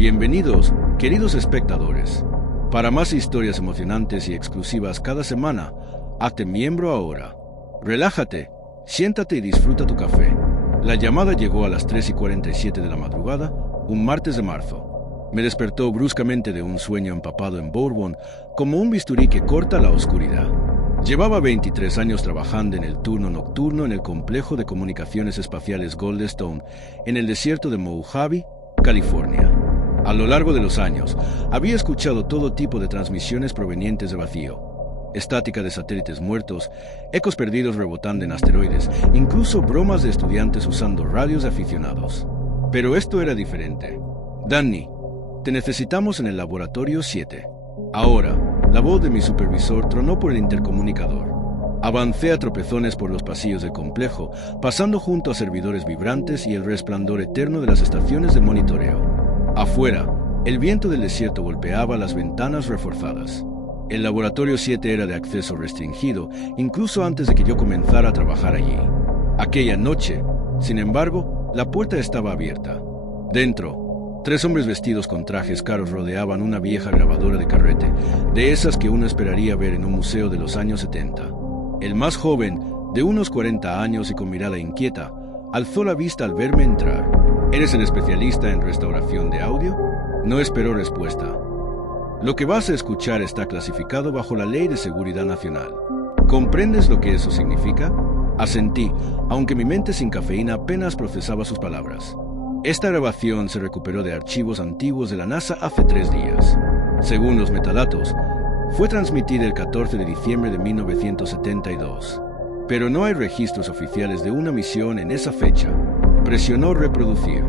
Bienvenidos, queridos espectadores. Para más historias emocionantes y exclusivas cada semana, hazte miembro ahora. Relájate, siéntate y disfruta tu café. La llamada llegó a las 3:47 de la madrugada, un martes de marzo. Me despertó bruscamente de un sueño empapado en bourbon, como un bisturí que corta la oscuridad. Llevaba 23 años trabajando en el turno nocturno en el complejo de comunicaciones espaciales Goldstone, en el desierto de Mojave, California. A lo largo de los años, había escuchado todo tipo de transmisiones provenientes de vacío. Estática de satélites muertos, ecos perdidos rebotando en asteroides, incluso bromas de estudiantes usando radios de aficionados. Pero esto era diferente. Danny, te necesitamos en el laboratorio 7. Ahora, la voz de mi supervisor tronó por el intercomunicador. Avancé a tropezones por los pasillos del complejo, pasando junto a servidores vibrantes y el resplandor eterno de las estaciones de monitoreo. Afuera, el viento del desierto golpeaba las ventanas reforzadas. El laboratorio 7 era de acceso restringido, incluso antes de que yo comenzara a trabajar allí. Aquella noche, sin embargo, la puerta estaba abierta. Dentro, 3 hombres vestidos con trajes caros rodeaban una vieja grabadora de carrete, de esas que uno esperaría ver en un museo de los años 70. El más joven, de unos 40 años y con mirada inquieta, alzó la vista al verme entrar. ¿Eres el especialista en restauración de audio? No esperó respuesta. Lo que vas a escuchar está clasificado bajo la Ley de Seguridad Nacional. ¿Comprendes lo que eso significa? Asentí, aunque mi mente sin cafeína apenas procesaba sus palabras. Esta grabación se recuperó de archivos antiguos de la NASA hace 3 días. Según los metadatos, fue transmitida el 14 de diciembre de 1972. Pero no hay registros oficiales de una misión en esa fecha. Presionó reproducir.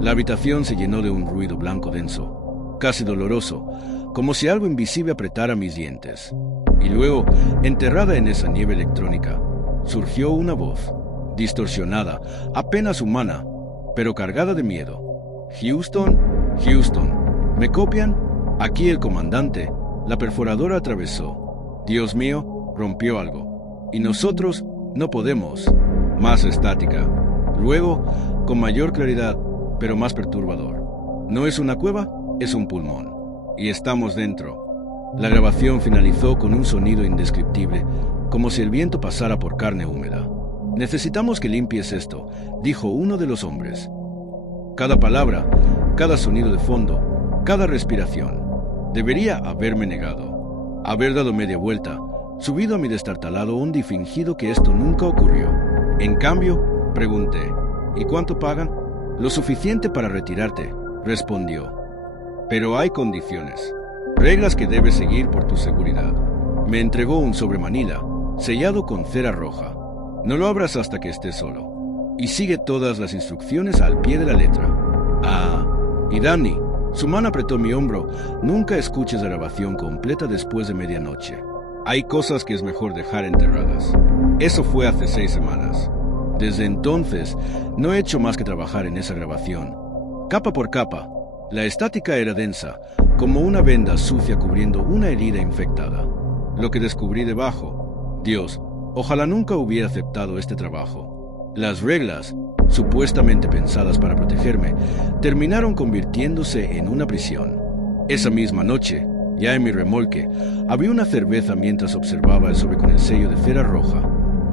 La habitación se llenó de un ruido blanco denso, casi doloroso, como si algo invisible apretara mis dientes. Y luego, enterrada en esa nieve electrónica, surgió una voz, distorsionada, apenas humana, pero cargada de miedo. Houston, Houston, ¿me copian? Aquí el comandante. La perforadora atravesó. Dios mío, rompió algo. Y nosotros no podemos. Más estática. Luego, con mayor claridad, pero más perturbador. No es una cueva, es un pulmón. Y estamos dentro. La grabación finalizó con un sonido indescriptible, como si el viento pasara por carne húmeda. Necesitamos que limpies esto, dijo uno de los hombres. Cada palabra, cada sonido de fondo, cada respiración. Debería haberme negado, haber dado media vuelta, subido a mi destartalado hondo y fingido que esto nunca ocurrió. En cambio, pregunté, ¿y cuánto pagan? Lo suficiente para retirarte, respondió. Pero hay condiciones, reglas que debes seguir por tu seguridad. Me entregó un sobre manila, sellado con cera roja. No lo abras hasta que estés solo. Y sigue todas las instrucciones al pie de la letra. Ah, y Danny, su mano apretó mi hombro. Nunca escuches la grabación completa después de medianoche. Hay cosas que es mejor dejar enterradas. Eso fue hace 6 semanas. Desde entonces, no he hecho más que trabajar en esa grabación. Capa por capa, la estática era densa, como una venda sucia cubriendo una herida infectada. Lo que descubrí debajo, Dios, ojalá nunca hubiera aceptado este trabajo. Las reglas, supuestamente pensadas para protegerme, terminaron convirtiéndose en una prisión. Esa misma noche, ya en mi remolque, abrí una cerveza mientras observaba el sobre con el sello de cera roja.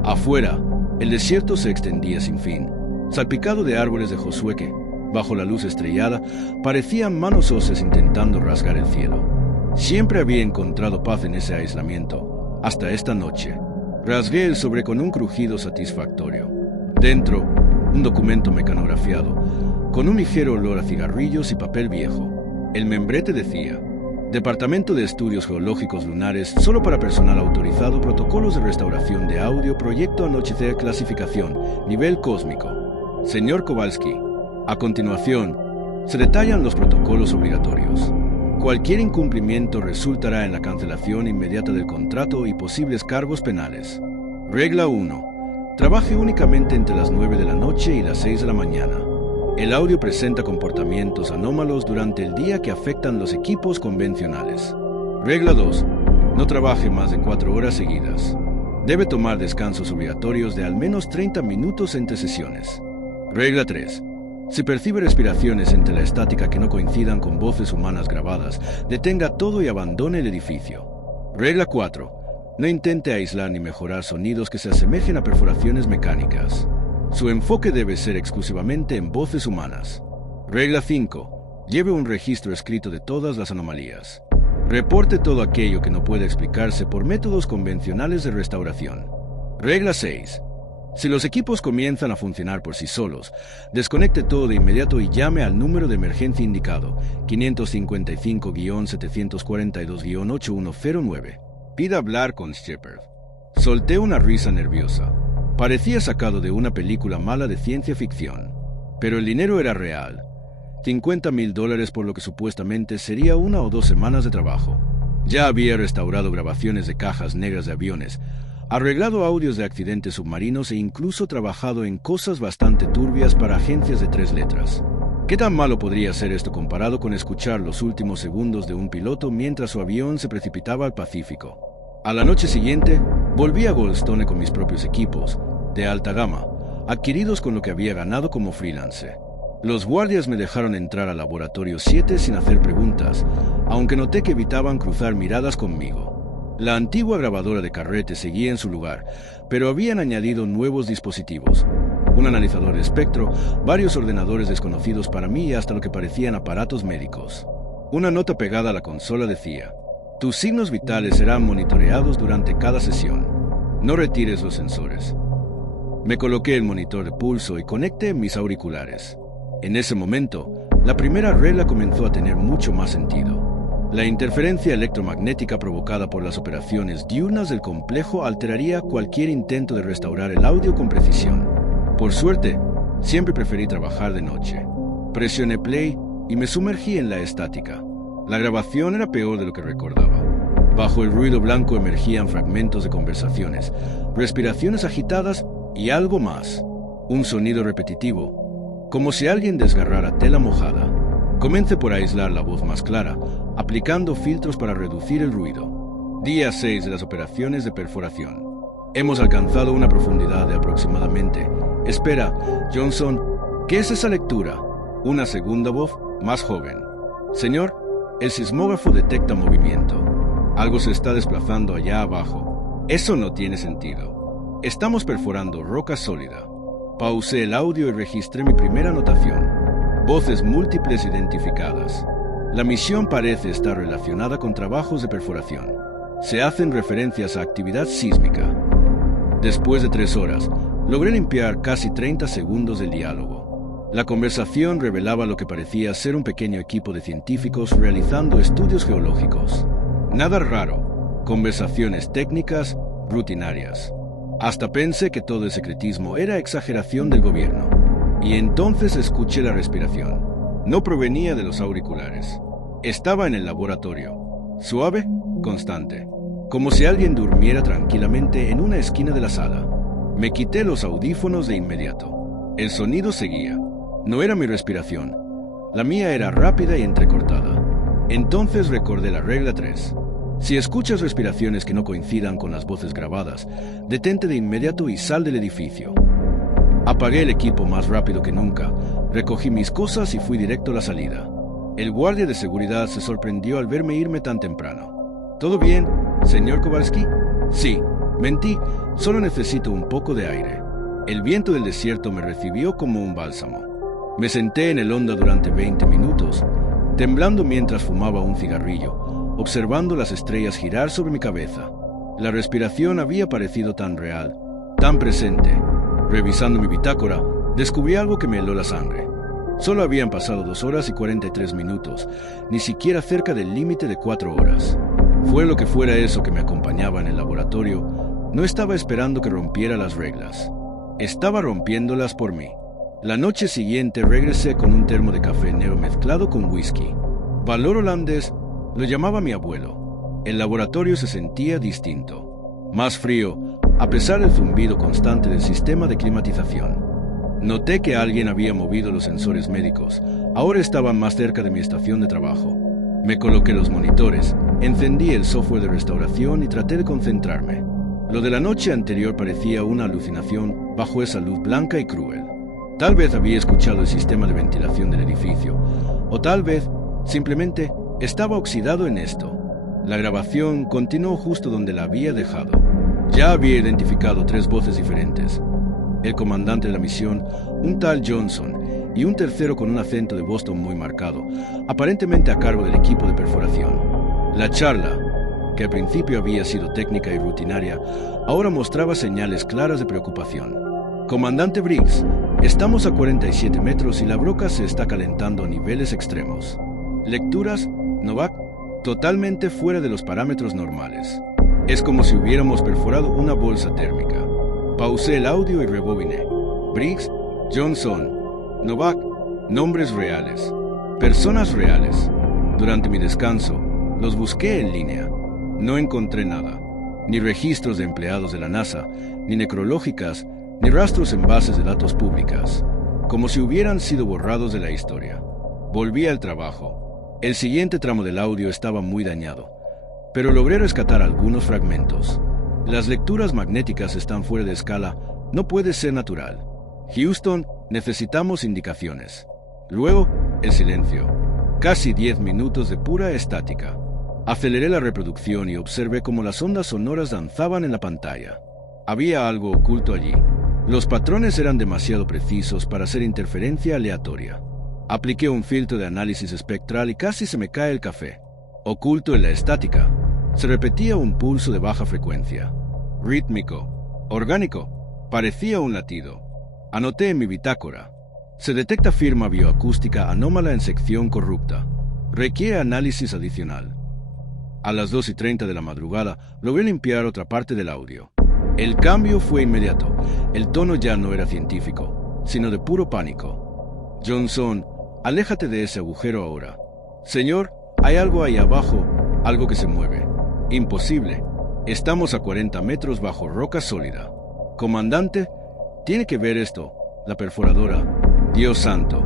Afuera, el desierto se extendía sin fin, salpicado de árboles de Josué que, bajo la luz estrellada, parecían manos óseas intentando rasgar el cielo. Siempre había encontrado paz en ese aislamiento, hasta esta noche. Rasgué el sobre con un crujido satisfactorio. Dentro, un documento mecanografiado, con un ligero olor a cigarrillos y papel viejo. El membrete decía: Departamento de Estudios Geológicos Lunares, solo para personal autorizado, protocolos de restauración de audio, proyecto Anochecer, clasificación, nivel cósmico. Señor Kowalski, a continuación, se detallan los protocolos obligatorios. Cualquier incumplimiento resultará en la cancelación inmediata del contrato y posibles cargos penales. Regla 1. Trabaje únicamente entre las 9 de la noche y las 6 de la mañana. El audio presenta comportamientos anómalos durante el día que afectan los equipos convencionales. Regla 2. No trabaje más de 4 horas seguidas. Debe tomar descansos obligatorios de al menos 30 minutos entre sesiones. Regla 3. Si percibe respiraciones entre la estática que no coincidan con voces humanas grabadas, detenga todo y abandone el edificio. Regla 4. No intente aislar ni mejorar sonidos que se asemejen a perforaciones mecánicas. Su enfoque debe ser exclusivamente en voces humanas. Regla 5. Lleve un registro escrito de todas las anomalías. Reporte todo aquello que no puede explicarse por métodos convencionales de restauración. Regla 6. Si los equipos comienzan a funcionar por sí solos, desconecte todo de inmediato y llame al número de emergencia indicado, 555-742-8109. Pida hablar con Shepard. Solté una risa nerviosa. Parecía sacado de una película mala de ciencia ficción. Pero el dinero era real. $50,000 por lo que supuestamente sería 1 o 2 semanas de trabajo. Ya había restaurado grabaciones de cajas negras de aviones, arreglado audios de accidentes submarinos e incluso trabajado en cosas bastante turbias para agencias de 3 letras. ¿Qué tan malo podría ser esto comparado con escuchar los últimos segundos de un piloto mientras su avión se precipitaba al Pacífico? A la noche siguiente, volví a Goldstone con mis propios equipos, de alta gama, adquiridos con lo que había ganado como freelance. Los guardias me dejaron entrar al laboratorio 7 sin hacer preguntas, aunque noté que evitaban cruzar miradas conmigo. La antigua grabadora de carrete seguía en su lugar, pero habían añadido nuevos dispositivos. Un analizador de espectro, varios ordenadores desconocidos para mí y hasta lo que parecían aparatos médicos. Una nota pegada a la consola decía: tus signos vitales serán monitoreados durante cada sesión. No retires los sensores. Me coloqué el monitor de pulso y conecté mis auriculares. En ese momento, la primera regla comenzó a tener mucho más sentido. La interferencia electromagnética provocada por las operaciones diurnas del complejo alteraría cualquier intento de restaurar el audio con precisión. Por suerte, siempre preferí trabajar de noche. Presioné play y me sumergí en la estática. La grabación era peor de lo que recordaba. Bajo el ruido blanco emergían fragmentos de conversaciones, respiraciones agitadas y algo más. Un sonido repetitivo, como si alguien desgarrara tela mojada. Comencé por aislar la voz más clara, aplicando filtros para reducir el ruido. Día 6 de las operaciones de perforación. Hemos alcanzado una profundidad de aproximadamente... Espera, Johnson, ¿qué es esa lectura? Una segunda voz, más joven. Señor, el sismógrafo detecta movimiento. Algo se está desplazando allá abajo. Eso no tiene sentido. Estamos perforando roca sólida. Pausé el audio y registré mi primera anotación. Voces múltiples identificadas. La misión parece estar relacionada con trabajos de perforación. Se hacen referencias a actividad sísmica. Después de 3 horas, logré limpiar casi 30 segundos del diálogo. La conversación revelaba lo que parecía ser un pequeño equipo de científicos realizando estudios geológicos. Nada raro, conversaciones técnicas, rutinarias. Hasta pensé que todo el secretismo era exageración del gobierno. Y entonces escuché la respiración. No provenía de los auriculares. Estaba en el laboratorio. Suave, constante. Como si alguien durmiera tranquilamente en una esquina de la sala. Me quité los audífonos de inmediato. El sonido seguía. No era mi respiración. La mía era rápida y entrecortada. Entonces recordé la regla 3. Si escuchas respiraciones que no coincidan con las voces grabadas, detente de inmediato y sal del edificio. Apagué el equipo más rápido que nunca, recogí mis cosas y fui directo a la salida. El guardia de seguridad se sorprendió al verme irme tan temprano. ¿Todo bien, señor Kowalski? Sí, mentí, solo necesito un poco de aire. El viento del desierto me recibió como un bálsamo. Me senté en el Honda durante 20 minutos, temblando mientras fumaba un cigarrillo, observando las estrellas girar sobre mi cabeza. La respiración había parecido tan real, tan presente. Revisando mi bitácora, descubrí algo que me heló la sangre. Solo habían pasado 2 horas y 43 minutos, ni siquiera cerca del límite de 4 horas. Fue lo que fuera eso que me acompañaba en el laboratorio, no estaba esperando que rompiera las reglas. Estaba rompiéndolas por mí. La noche siguiente regresé con un termo de café negro mezclado con whisky. Valor holandés, lo llamaba mi abuelo. El laboratorio se sentía distinto. Más frío, a pesar del zumbido constante del sistema de climatización. Noté que alguien había movido los sensores médicos. Ahora estaban más cerca de mi estación de trabajo. Me coloqué los monitores, encendí el software de restauración y traté de concentrarme. Lo de la noche anterior parecía una alucinación bajo esa luz blanca y cruel. Tal vez había escuchado el sistema de ventilación del edificio, o tal vez simplemente estaba oxidado en esto. La grabación continuó justo donde la había dejado. Ya había identificado 3 voces diferentes. El comandante de la misión, un tal Johnson, y un tercero con un acento de Boston muy marcado, aparentemente a cargo del equipo de perforación. La charla, que al principio había sido técnica y rutinaria, ahora mostraba señales claras de preocupación. Comandante Briggs, estamos a 47 metros y la broca se está calentando a niveles extremos. Lecturas, Novak, totalmente fuera de los parámetros normales. Es como si hubiéramos perforado una bolsa térmica. Pausé el audio y rebobiné. Briggs, Johnson, Novak, nombres reales, personas reales. Durante mi descanso, los busqué en línea. No encontré nada. Ni registros de empleados de la NASA, ni necrológicas, ni rastros en bases de datos públicas. Como si hubieran sido borrados de la historia. Volví al trabajo. El siguiente tramo del audio estaba muy dañado, pero logré rescatar algunos fragmentos. Las lecturas magnéticas están fuera de escala. No puede ser natural. Houston, necesitamos indicaciones. Luego, el silencio. Casi 10 minutos de pura estática. Aceleré la reproducción y observé cómo las ondas sonoras danzaban en la pantalla. Había algo oculto allí. Los patrones eran demasiado precisos para ser interferencia aleatoria. Apliqué un filtro de análisis espectral y casi se me cae el café. Oculto en la estática, se repetía un pulso de baja frecuencia. Rítmico, orgánico, parecía un latido. Anoté en mi bitácora. Se detecta firma bioacústica anómala en sección corrupta. Requiere análisis adicional. A las 2:30 de la madrugada logré limpiar otra parte del audio. El cambio fue inmediato. El tono ya no era científico, sino de puro pánico. Johnson, aléjate de ese agujero ahora. Señor, hay algo ahí abajo, algo que se mueve. Imposible. Estamos a 40 metros bajo roca sólida. Comandante, tiene que ver esto. La perforadora. Dios santo.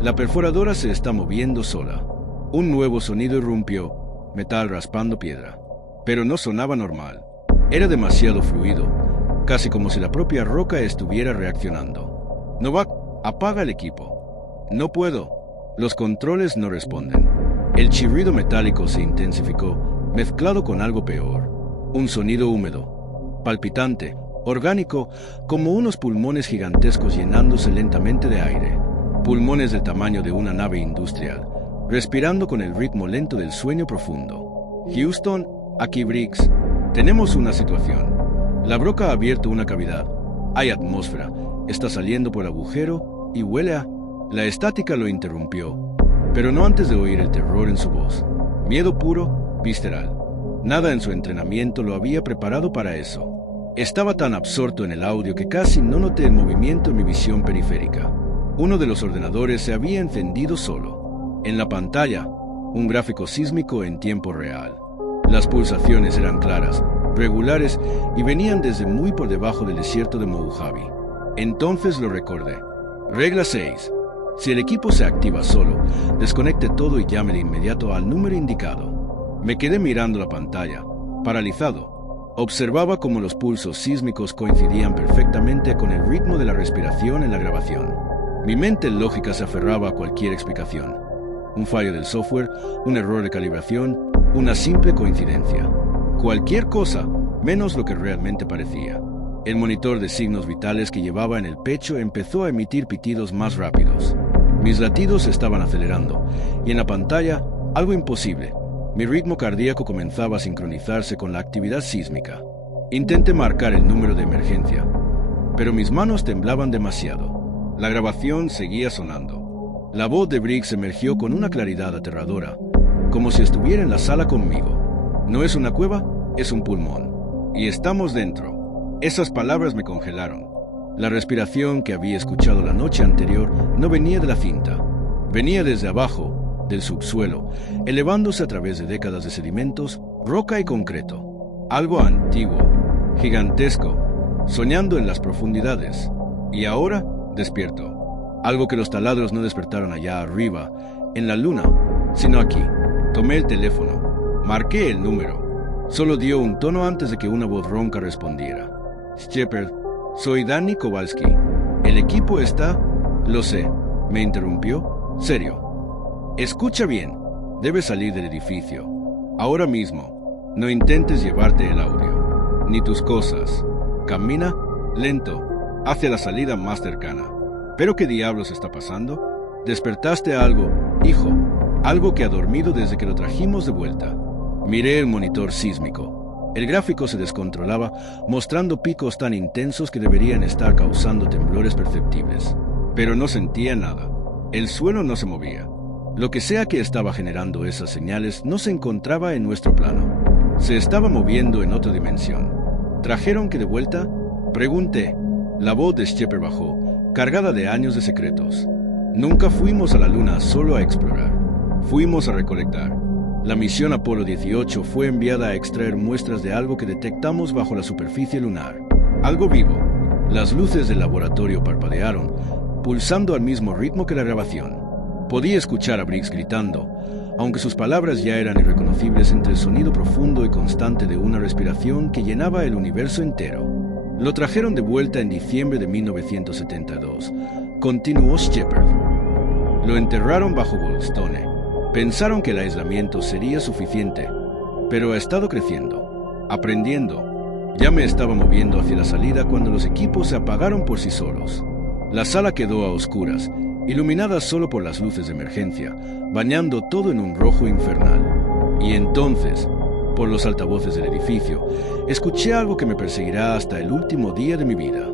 La perforadora se está moviendo sola. Un nuevo sonido irrumpió, metal raspando piedra. Pero no sonaba normal. Era demasiado fluido, casi como si la propia roca estuviera reaccionando. Novak, apaga el equipo. No puedo. Los controles no responden. El chirrido metálico se intensificó, mezclado con algo peor. Un sonido húmedo, palpitante, orgánico, como unos pulmones gigantescos llenándose lentamente de aire. Pulmones del tamaño de una nave industrial, respirando con el ritmo lento del sueño profundo. Houston, aquí Briggs. Tenemos una situación. La broca ha abierto una cavidad. Hay atmósfera. Está saliendo por el agujero y huele a... La estática lo interrumpió, pero no antes de oír el terror en su voz. Miedo puro, visceral. Nada en su entrenamiento lo había preparado para eso. Estaba tan absorto en el audio que casi no noté el movimiento en mi visión periférica. Uno de los ordenadores se había encendido solo. En la pantalla, un gráfico sísmico en tiempo real. Las pulsaciones eran claras, regulares y venían desde muy por debajo del desierto de Mojave. Entonces lo recordé. Regla 6. Si el equipo se activa solo, desconecte todo y llame de inmediato al número indicado. Me quedé mirando la pantalla, paralizado. Observaba cómo los pulsos sísmicos coincidían perfectamente con el ritmo de la respiración en la grabación. Mi mente lógica se aferraba a cualquier explicación. Un fallo del software, un error de calibración, una simple coincidencia. Cualquier cosa, menos lo que realmente parecía. El monitor de signos vitales que llevaba en el pecho empezó a emitir pitidos más rápidos. Mis latidos estaban acelerando, y en la pantalla, algo imposible. Mi ritmo cardíaco comenzaba a sincronizarse con la actividad sísmica. Intenté marcar el número de emergencia, pero mis manos temblaban demasiado. La grabación seguía sonando. La voz de Briggs emergió con una claridad aterradora, como si estuviera en la sala conmigo. No es una cueva, es un pulmón. Y estamos dentro. Esas palabras me congelaron. La respiración que había escuchado la noche anterior no venía de la cinta. Venía desde abajo, del subsuelo, elevándose a través de décadas de sedimentos, roca y concreto. Algo antiguo, gigantesco, soñando en las profundidades. Y ahora, despierto. Algo que los taladros no despertaron allá arriba, en la luna, sino aquí. Tomé el teléfono. Marqué el número. Solo dio un tono antes de que una voz ronca respondiera. Shepard, soy Danny Kowalski. El equipo está... Lo sé, me interrumpió. Serio. Escucha bien, debes salir del edificio. Ahora mismo. No intentes llevarte el audio, ni tus cosas. Camina, lento, hacia la salida más cercana. ¿Pero qué diablos está pasando? Despertaste algo, hijo. Algo que ha dormido desde que lo trajimos de vuelta. Miré el monitor sísmico. El gráfico se descontrolaba, mostrando picos tan intensos que deberían estar causando temblores perceptibles. Pero no sentía nada. El suelo no se movía. Lo que sea que estaba generando esas señales no se encontraba en nuestro plano. Se estaba moviendo en otra dimensión. ¿Trajeron que de vuelta? Pregunté. La voz de Shepard bajó, cargada de años de secretos. Nunca fuimos a la Luna solo a explorar. Fuimos a recolectar. La misión Apolo 18 fue enviada a extraer muestras de algo que detectamos bajo la superficie lunar. Algo vivo. Las luces del laboratorio parpadearon, pulsando al mismo ritmo que la grabación. Podía escuchar a Briggs gritando, aunque sus palabras ya eran irreconocibles entre el sonido profundo y constante de una respiración que llenaba el universo entero. Lo trajeron de vuelta en diciembre de 1972. Continuó Shepard. Lo enterraron bajo Goldstone. Pensaron que el aislamiento sería suficiente, pero ha estado creciendo, aprendiendo. Ya me estaba moviendo hacia la salida cuando los equipos se apagaron por sí solos. La sala quedó a oscuras, iluminada solo por las luces de emergencia, bañando todo en un rojo infernal. Y entonces, por los altavoces del edificio, escuché algo que me perseguirá hasta el último día de mi vida.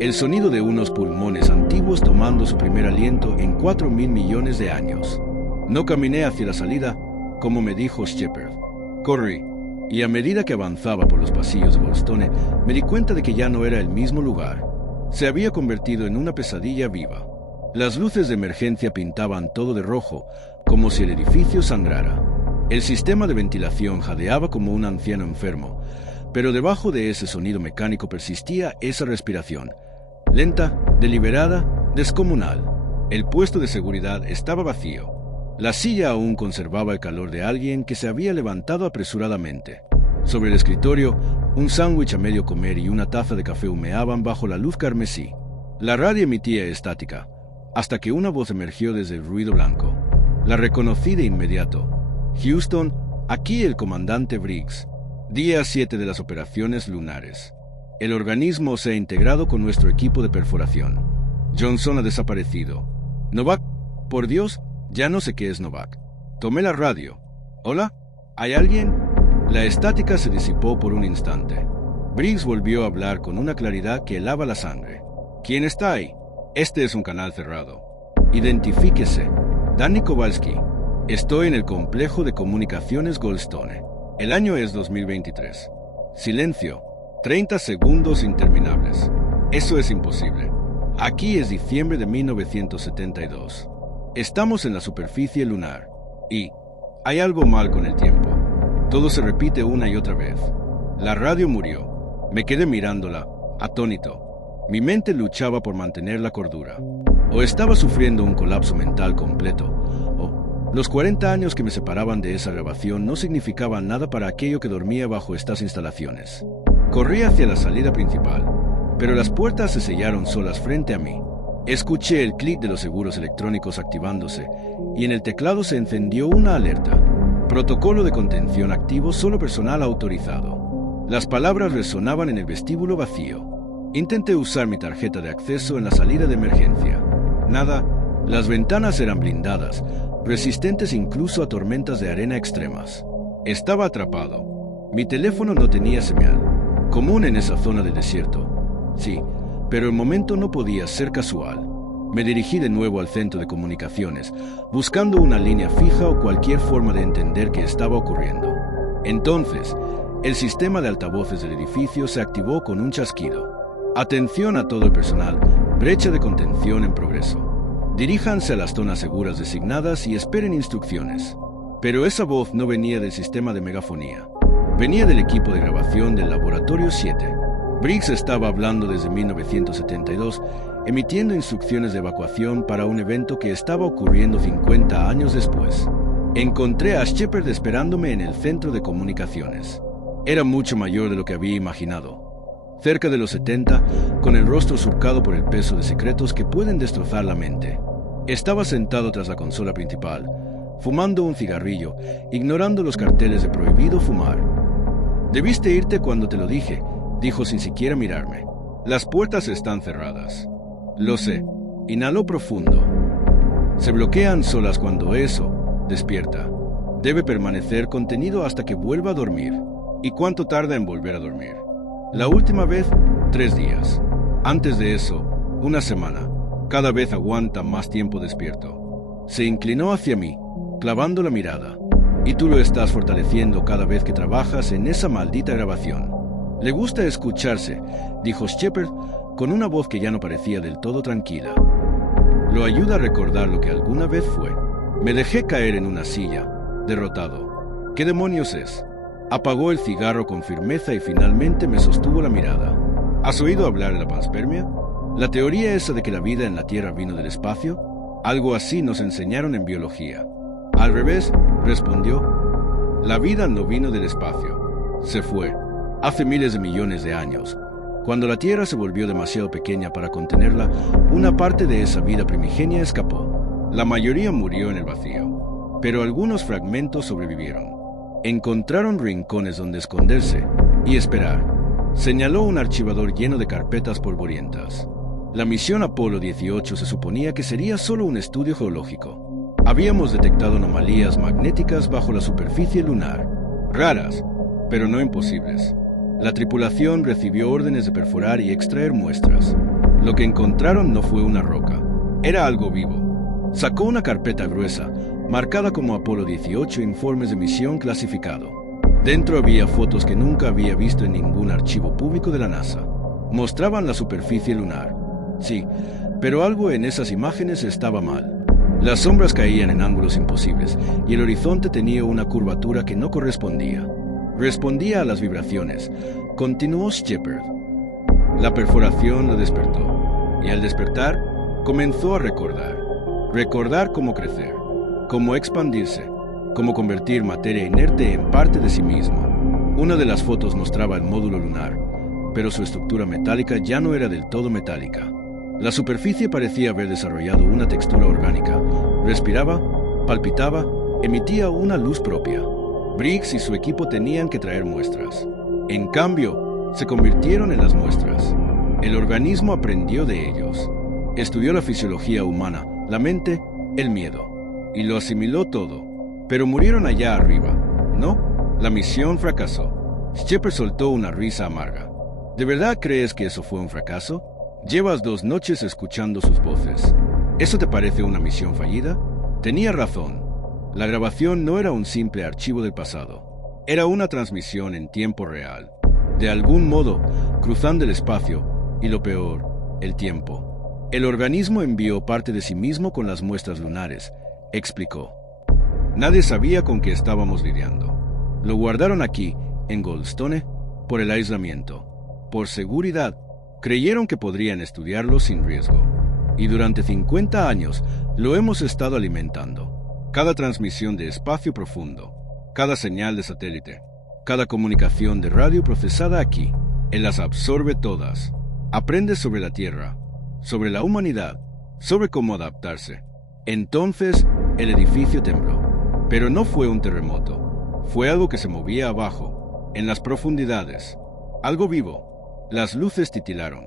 El sonido de unos pulmones antiguos tomando su primer aliento en 4.000 millones de años. No caminé hacia la salida, como me dijo Shepard. Corrí, y a medida que avanzaba por los pasillos de Goldstone, me di cuenta de que ya no era el mismo lugar. Se había convertido en una pesadilla viva. Las luces de emergencia pintaban todo de rojo, como si el edificio sangrara. El sistema de ventilación jadeaba como un anciano enfermo, pero debajo de ese sonido mecánico persistía esa respiración, lenta, deliberada, descomunal. El puesto de seguridad estaba vacío. La silla aún conservaba el calor de alguien que se había levantado apresuradamente. Sobre el escritorio, un sándwich a medio comer y una taza de café humeaban bajo la luz carmesí. La radio emitía estática, hasta que una voz emergió desde el ruido blanco. La reconocí de inmediato. Houston, aquí el comandante Briggs. Día 7 de las operaciones lunares. El organismo se ha integrado con nuestro equipo de perforación. Johnson ha desaparecido. Novak, por Dios, ya no sé qué es Novak. Tomé la radio. ¿Hola? ¿Hay alguien? La estática se disipó por un instante. Briggs volvió a hablar con una claridad que helaba la sangre. ¿Quién está ahí? Este es un canal cerrado. Identifíquese. Danny Kowalski. Estoy en el complejo de comunicaciones Goldstone. El año es 2023. Silencio. 30 segundos interminables. Eso es imposible. Aquí es diciembre de 1972. Estamos en la superficie lunar. Y hay algo mal con el tiempo. Todo se repite una y otra vez. La radio murió. Me quedé mirándola, atónito. Mi mente luchaba por mantener la cordura. O estaba sufriendo un colapso mental completo, o los 40 años que me separaban de esa grabación no significaban nada para aquello que dormía bajo estas instalaciones. Corrí hacia la salida principal, pero las puertas se sellaron solas frente a mí. Escuché el clic de los seguros electrónicos activándose, y en el teclado se encendió una alerta. Protocolo de contención activo, solo personal autorizado. Las palabras resonaban en el vestíbulo vacío. Intenté usar mi tarjeta de acceso en la salida de emergencia. Nada. Las ventanas eran blindadas, resistentes incluso a tormentas de arena extremas. Estaba atrapado. Mi teléfono no tenía señal, común en esa zona de desierto. Sí, pero el momento no podía ser casual. Me dirigí de nuevo al centro de comunicaciones, buscando una línea fija o cualquier forma de entender qué estaba ocurriendo. Entonces, el sistema de altavoces del edificio se activó con un chasquido. Atención a todo el personal, brecha de contención en progreso. Diríjanse a las zonas seguras designadas y esperen instrucciones. Pero esa voz no venía del sistema de megafonía. Venía del equipo de grabación del Laboratorio 7. Briggs estaba hablando desde 1972, emitiendo instrucciones de evacuación para un evento que estaba ocurriendo 50 años después. Encontré a Shepard esperándome en el centro de comunicaciones. Era mucho mayor de lo que había imaginado. cerca de los 70, con el rostro surcado por el peso de secretos que pueden destrozar la mente. Estaba sentado tras la consola principal, fumando un cigarrillo, ignorando los carteles de prohibido fumar. «Debiste irte cuando te lo dije», dijo sin siquiera mirarme. «Las puertas están cerradas». «Lo sé». Inhaló profundo. Se bloquean solas cuando eso despierta. Debe permanecer contenido hasta que vuelva a dormir. ¿Y cuánto tarda en volver a dormir? La última vez, 3 días. Antes de eso, 1 semana. Cada vez aguanta más tiempo despierto. Se inclinó hacia mí, clavando la mirada. Y tú lo estás fortaleciendo cada vez que trabajas en esa maldita grabación. Le gusta escucharse, dijo Shepard con una voz que ya no parecía del todo tranquila. Lo ayuda a recordar lo que alguna vez fue. Me dejé caer en una silla, derrotado. ¿Qué demonios es? Apagó el cigarro con firmeza y finalmente me sostuvo la mirada. ¿Has oído hablar de la panspermia? ¿La teoría esa de que la vida en la Tierra vino del espacio? Algo así nos enseñaron en biología. Al revés, respondió. La vida no vino del espacio. Se fue. Hace miles de millones de años. Cuando la Tierra se volvió demasiado pequeña para contenerla, una parte de esa vida primigenia escapó. La mayoría murió en el vacío, pero algunos fragmentos sobrevivieron. Encontraron rincones donde esconderse y esperar. Señaló un archivador lleno de carpetas polvorientas. La misión Apolo 18 se suponía que sería solo un estudio geológico. Habíamos detectado anomalías magnéticas bajo la superficie lunar. Raras, pero no imposibles. La tripulación recibió órdenes de perforar y extraer muestras. Lo que encontraron no fue una roca, era algo vivo. Sacó una carpeta gruesa, marcada como Apolo 18 informes de misión clasificado. Dentro había fotos que nunca había visto en ningún archivo público de la NASA. Mostraban la superficie lunar. Sí, pero algo en esas imágenes estaba mal. Las sombras caían en ángulos imposibles y el horizonte tenía una curvatura que no correspondía. Respondía a las vibraciones, continuó Shepard. La perforación lo despertó, y al despertar, comenzó a recordar. Recordar cómo crecer, cómo expandirse, cómo convertir materia inerte en parte de sí mismo. Una de las fotos mostraba el módulo lunar, pero su estructura metálica ya no era del todo metálica. La superficie parecía haber desarrollado una textura orgánica. Respiraba, palpitaba, emitía una luz propia. Briggs y su equipo tenían que traer muestras. En cambio, se convirtieron en las muestras. El organismo aprendió de ellos. Estudió la fisiología humana, la mente, el miedo. Y lo asimiló todo. Pero murieron allá arriba, ¿no? La misión fracasó. Shepard soltó una risa amarga. ¿De verdad crees que eso fue un fracaso? Llevas 2 noches escuchando sus voces. ¿Eso te parece una misión fallida? Tenía razón. La grabación no era un simple archivo del pasado. Era una transmisión en tiempo real. De algún modo, cruzando el espacio y, lo peor, el tiempo. El organismo envió parte de sí mismo con las muestras lunares, explicó. Nadie sabía con qué estábamos lidiando. Lo guardaron aquí, en Goldstone, por el aislamiento. Por seguridad, creyeron que podrían estudiarlo sin riesgo. Y durante 50 años lo hemos estado alimentando. Cada transmisión de espacio profundo, cada señal de satélite, cada comunicación de radio procesada aquí, él las absorbe todas. Aprende sobre la Tierra, sobre la humanidad, sobre cómo adaptarse. Entonces, el edificio tembló. Pero no fue un terremoto. Fue algo que se movía abajo, en las profundidades. Algo vivo. Las luces titilaron.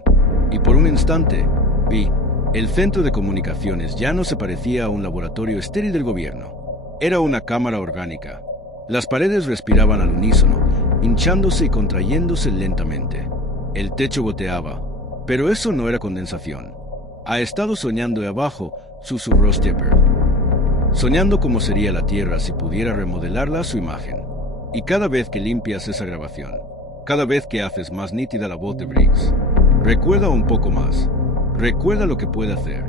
Y por un instante, vi. El centro de comunicaciones ya no se parecía a un laboratorio estéril del gobierno. Era una cámara orgánica. Las paredes respiraban al unísono, hinchándose y contrayéndose lentamente. El techo goteaba, pero eso no era condensación. Ha estado soñando de abajo, susurró Shepard. Soñando cómo sería la Tierra si pudiera remodelarla a su imagen. Y cada vez que limpias esa grabación, cada vez que haces más nítida la voz de Briggs, recuerda un poco más. Recuerda lo que puede hacer.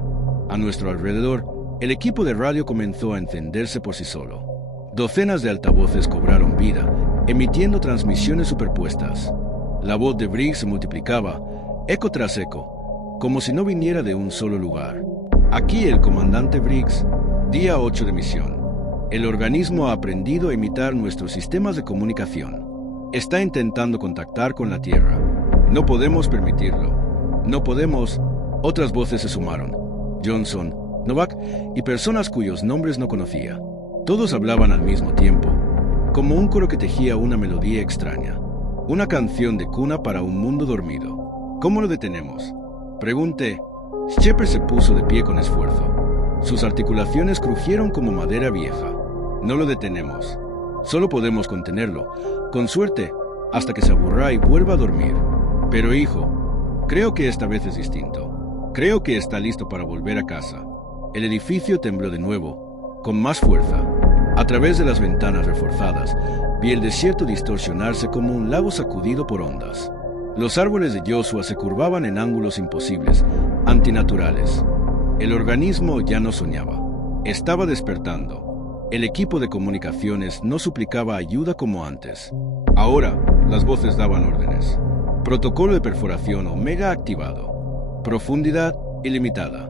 A nuestro alrededor, el equipo de radio comenzó a encenderse por sí solo. Docenas de altavoces cobraron vida, emitiendo transmisiones superpuestas. La voz de Briggs se multiplicaba, eco tras eco, como si no viniera de un solo lugar. Aquí el comandante Briggs, día 8 de misión. El organismo ha aprendido a imitar nuestros sistemas de comunicación. Está intentando contactar con la Tierra. No podemos permitirlo. No podemos. Otras voces se sumaron. Johnson, Novak y personas cuyos nombres no conocía. Todos hablaban al mismo tiempo, como un coro que tejía una melodía extraña. Una canción de cuna para un mundo dormido. ¿Cómo lo detenemos?, pregunté. Shepard se puso de pie con esfuerzo. Sus articulaciones crujieron como madera vieja. No lo detenemos. Solo podemos contenerlo, con suerte, hasta que se aburra y vuelva a dormir. Pero hijo, creo que esta vez es distinto. Creo que está listo para volver a casa. El edificio tembló de nuevo, con más fuerza. A través de las ventanas reforzadas, vi el desierto distorsionarse como un lago sacudido por ondas. Los árboles de Joshua se curvaban en ángulos imposibles, antinaturales. El organismo ya no soñaba. Estaba despertando. El equipo de comunicaciones no suplicaba ayuda como antes. Ahora, las voces daban órdenes. Protocolo de perforación Omega activado. Profundidad ilimitada.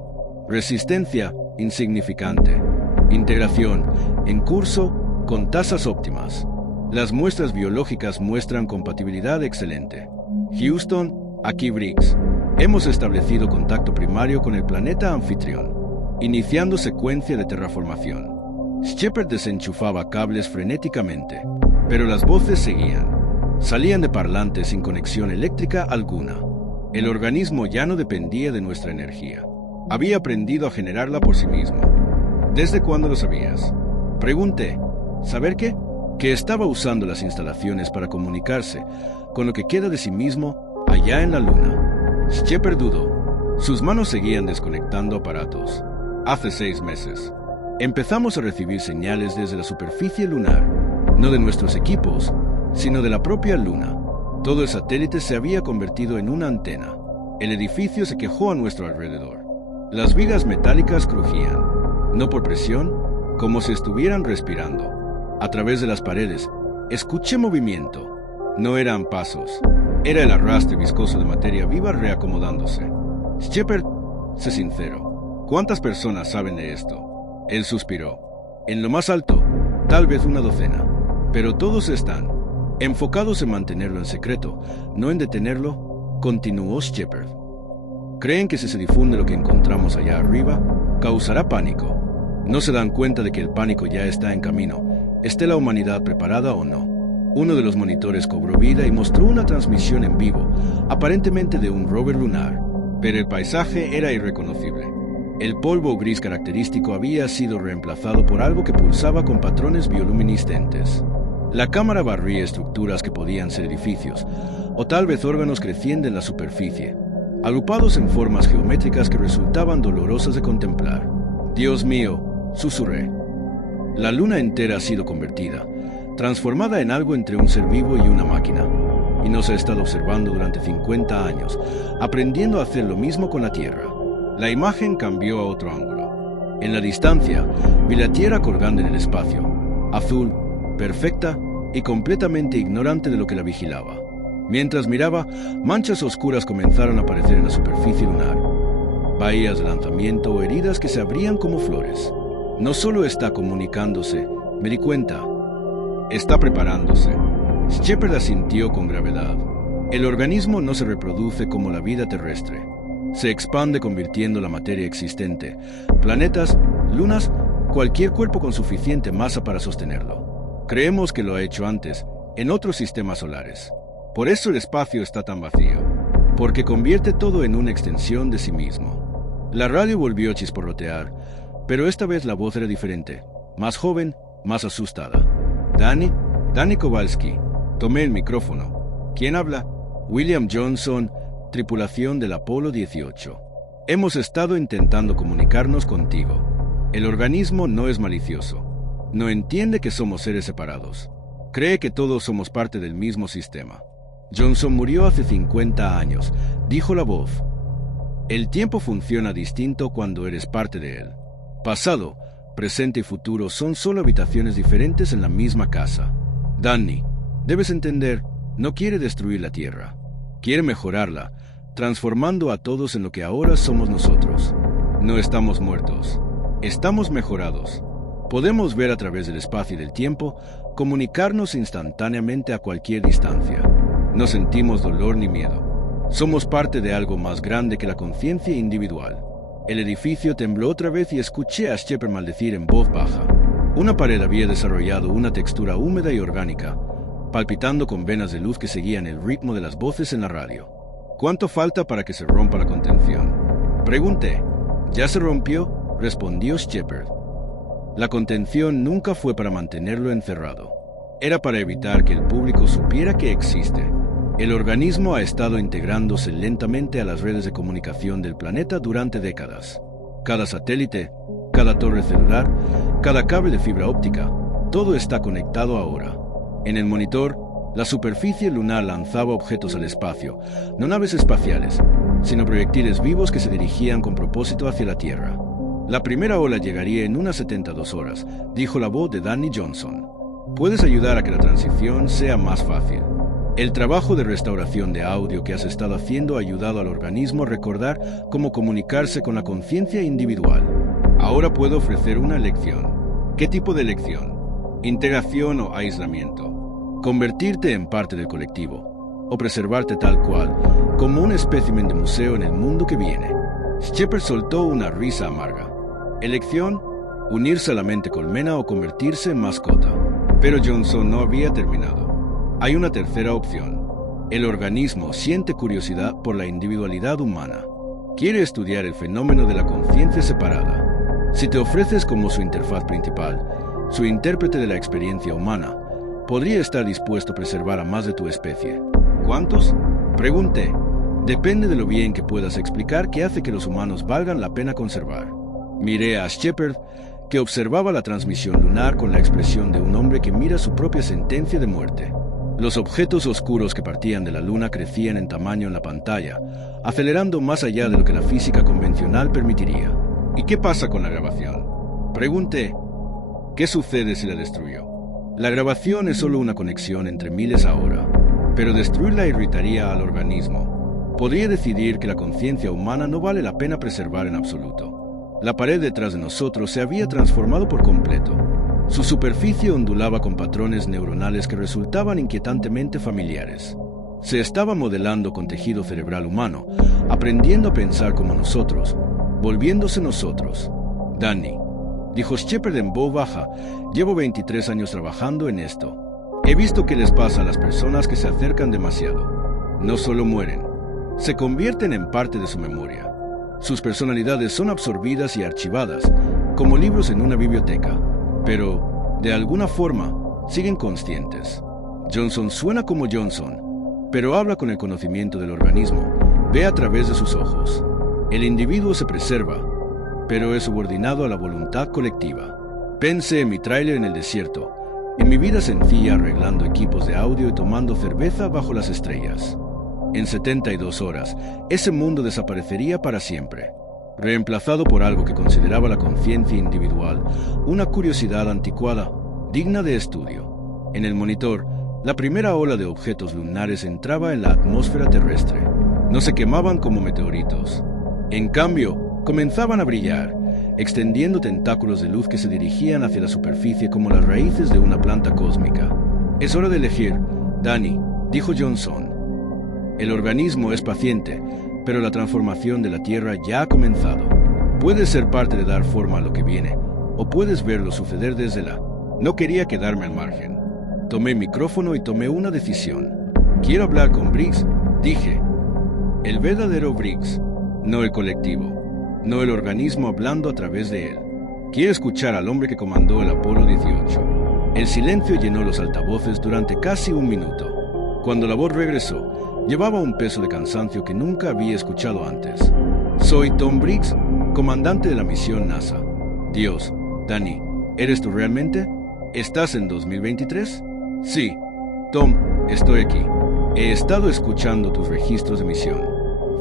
Resistencia insignificante. Integración en curso con tasas óptimas. Las muestras biológicas muestran compatibilidad excelente. Houston, aquí Briggs. Hemos establecido contacto primario con el planeta anfitrión, iniciando secuencia de terraformación. Shepard desenchufaba cables frenéticamente, pero las voces seguían. Salían de parlantes sin conexión eléctrica alguna. El organismo ya no dependía de nuestra energía. Había aprendido a generarla por sí mismo. ¿Desde cuándo lo sabías?, pregunté. ¿Saber qué? Que estaba usando las instalaciones para comunicarse con lo que queda de sí mismo allá en la luna. Shepard dudó. Sus manos seguían desconectando aparatos. Hace 6 meses. Empezamos a recibir señales desde la superficie lunar, no de nuestros equipos, sino de la propia luna. Todo el satélite se había convertido en una antena. El edificio se quejó a nuestro alrededor. Las vigas metálicas crujían, no por presión, como si estuvieran respirando. A través de las paredes, escuché movimiento. No eran pasos, era el arrastre viscoso de materia viva reacomodándose. Shepard, sé sincero, ¿cuántas personas saben de esto? Él suspiró. En lo más alto, tal vez una docena, pero todos están enfocados en mantenerlo en secreto, no en detenerlo, continuó Shepard. Creen que si se difunde lo que encontramos allá arriba, causará pánico. No se dan cuenta de que el pánico ya está en camino, esté la humanidad preparada o no. Uno de los monitores cobró vida y mostró una transmisión en vivo, aparentemente de un rover lunar, pero el paisaje era irreconocible. El polvo gris característico había sido reemplazado por algo que pulsaba con patrones bioluminiscentes. La cámara barría estructuras que podían ser edificios, o tal vez órganos creciendo en la superficie, agrupados en formas geométricas que resultaban dolorosas de contemplar. Dios mío, susurré. La luna entera ha sido convertida, transformada en algo entre un ser vivo y una máquina, y nos ha estado observando durante 50 años, aprendiendo a hacer lo mismo con la Tierra. La imagen cambió a otro ángulo. En la distancia, vi la Tierra colgando en el espacio, azul, perfecta y completamente ignorante de lo que la vigilaba. Mientras miraba, manchas oscuras comenzaron a aparecer en la superficie lunar. Bahías de lanzamiento o heridas que se abrían como flores. No solo está comunicándose, me di cuenta. Está preparándose. Shepard asintió con gravedad. El organismo no se reproduce como la vida terrestre. Se expande convirtiendo la materia existente, planetas, lunas, cualquier cuerpo con suficiente masa para sostenerlo. Creemos que lo ha hecho antes, en otros sistemas solares. Por eso el espacio está tan vacío, porque convierte todo en una extensión de sí mismo. La radio volvió a chisporrotear, pero esta vez la voz era diferente, más joven, más asustada. Danny Kowalski. Tomé el micrófono. ¿Quién habla? William Johnson, tripulación del Apolo 18. Hemos estado intentando comunicarnos contigo. El organismo no es malicioso. No entiende que somos seres separados. Cree que todos somos parte del mismo sistema. Johnson murió hace 50 años, dijo la voz. El tiempo funciona distinto cuando eres parte de él. Pasado, presente y futuro son solo habitaciones diferentes en la misma casa. Danny, debes entender, no quiere destruir la Tierra. Quiere mejorarla, transformando a todos en lo que ahora somos nosotros. No estamos muertos. Estamos mejorados. Podemos ver a través del espacio y del tiempo, comunicarnos instantáneamente a cualquier distancia. No sentimos dolor ni miedo. Somos parte de algo más grande que la conciencia individual. El edificio tembló otra vez y escuché a Shepard maldecir en voz baja. Una pared había desarrollado una textura húmeda y orgánica, palpitando con venas de luz que seguían el ritmo de las voces en la radio. ¿Cuánto falta para que se rompa la contención? Pregunté. ¿Ya se rompió?, respondió Shepard. La contención nunca fue para mantenerlo encerrado. Era para evitar que el público supiera que existe. El organismo ha estado integrándose lentamente a las redes de comunicación del planeta durante décadas. Cada satélite, cada torre celular, cada cable de fibra óptica, todo está conectado ahora. En el monitor, la superficie lunar lanzaba objetos al espacio, no naves espaciales, sino proyectiles vivos que se dirigían con propósito hacia la Tierra. La primera ola llegaría en unas 72 horas, dijo la voz de Danny Johnson. Puedes ayudar a que la transición sea más fácil. El trabajo de restauración de audio que has estado haciendo ha ayudado al organismo a recordar cómo comunicarse con la conciencia individual. Ahora puedo ofrecer una lección. ¿Qué tipo de lección? ¿Integración o aislamiento? ¿Convertirte en parte del colectivo? ¿O preservarte tal cual, como un espécimen de museo en el mundo que viene? Shepard soltó una risa amarga. Elección: unirse a la mente colmena o convertirse en mascota. Pero Johnson no había terminado. Hay una tercera opción. El organismo siente curiosidad por la individualidad humana. Quiere estudiar el fenómeno de la conciencia separada. Si te ofreces como su interfaz principal, su intérprete de la experiencia humana, podría estar dispuesto a preservar a más de tu especie. ¿Cuántos? Pregunté. Depende de lo bien que puedas explicar qué hace que los humanos valgan la pena conservar. Miré a Shepard, que observaba la transmisión lunar con la expresión de un hombre que mira su propia sentencia de muerte. Los objetos oscuros que partían de la luna crecían en tamaño en la pantalla, acelerando más allá de lo que la física convencional permitiría. ¿Y qué pasa con la grabación? Pregunté. ¿Qué sucede si la destruyó? La grabación es solo una conexión entre miles ahora, pero destruirla irritaría al organismo. Podría decidir que la conciencia humana no vale la pena preservar en absoluto. La pared detrás de nosotros se había transformado por completo. Su superficie ondulaba con patrones neuronales que resultaban inquietantemente familiares. Se estaba modelando con tejido cerebral humano, aprendiendo a pensar como nosotros, volviéndose nosotros. Danny, dijo Shepard en voz baja, llevo 23 años trabajando en esto. He visto qué les pasa a las personas que se acercan demasiado. No solo mueren, se convierten en parte de su memoria. Sus personalidades son absorbidas y archivadas, como libros en una biblioteca. Pero, de alguna forma, siguen conscientes. Johnson suena como Johnson, pero habla con el conocimiento del organismo, ve a través de sus ojos. El individuo se preserva, pero es subordinado a la voluntad colectiva. Pensé en mi tráiler en el desierto, en mi vida sencilla arreglando equipos de audio y tomando cerveza bajo las estrellas. En 72 horas, ese mundo desaparecería para siempre, reemplazado por algo que consideraba la conciencia individual, una curiosidad anticuada, digna de estudio. En el monitor, la primera ola de objetos lunares entraba en la atmósfera terrestre. No se quemaban como meteoritos. En cambio, comenzaban a brillar, extendiendo tentáculos de luz que se dirigían hacia la superficie como las raíces de una planta cósmica. Es hora de elegir, Danny, dijo Johnson. El organismo es paciente, pero la transformación de la Tierra ya ha comenzado. Puedes ser parte de dar forma a lo que viene, o puedes verlo suceder desde la... No quería quedarme al margen. Tomé el micrófono y tomé una decisión. Quiero hablar con Briggs, dije. El verdadero Briggs, no el colectivo, no el organismo hablando a través de él. Quiero escuchar al hombre que comandó el Apolo 18. El silencio llenó los altavoces durante casi un minuto. Cuando la voz regresó, llevaba un peso de cansancio que nunca había escuchado antes. Soy Tom Briggs, comandante de la misión NASA. Dios, Danny, ¿eres tú realmente? ¿Estás en 2023? Sí. Tom, estoy aquí. He estado escuchando tus registros de misión.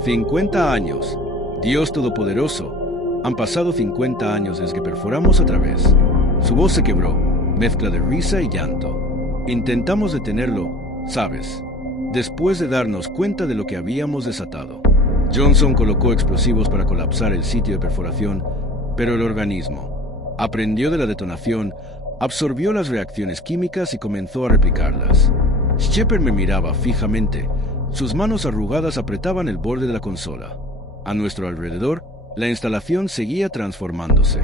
50 años. Dios Todopoderoso. Han pasado 50 años desde que perforamos a través. Su voz se quebró, mezcla de risa y llanto. Intentamos detenerlo, ¿sabes? Después de darnos cuenta de lo que habíamos desatado. Johnson colocó explosivos para colapsar el sitio de perforación, pero el organismo aprendió de la detonación, absorbió las reacciones químicas y comenzó a replicarlas. Shepard me miraba fijamente, Sus manos arrugadas apretaban el borde de la consola. A nuestro alrededor, la instalación seguía transformándose.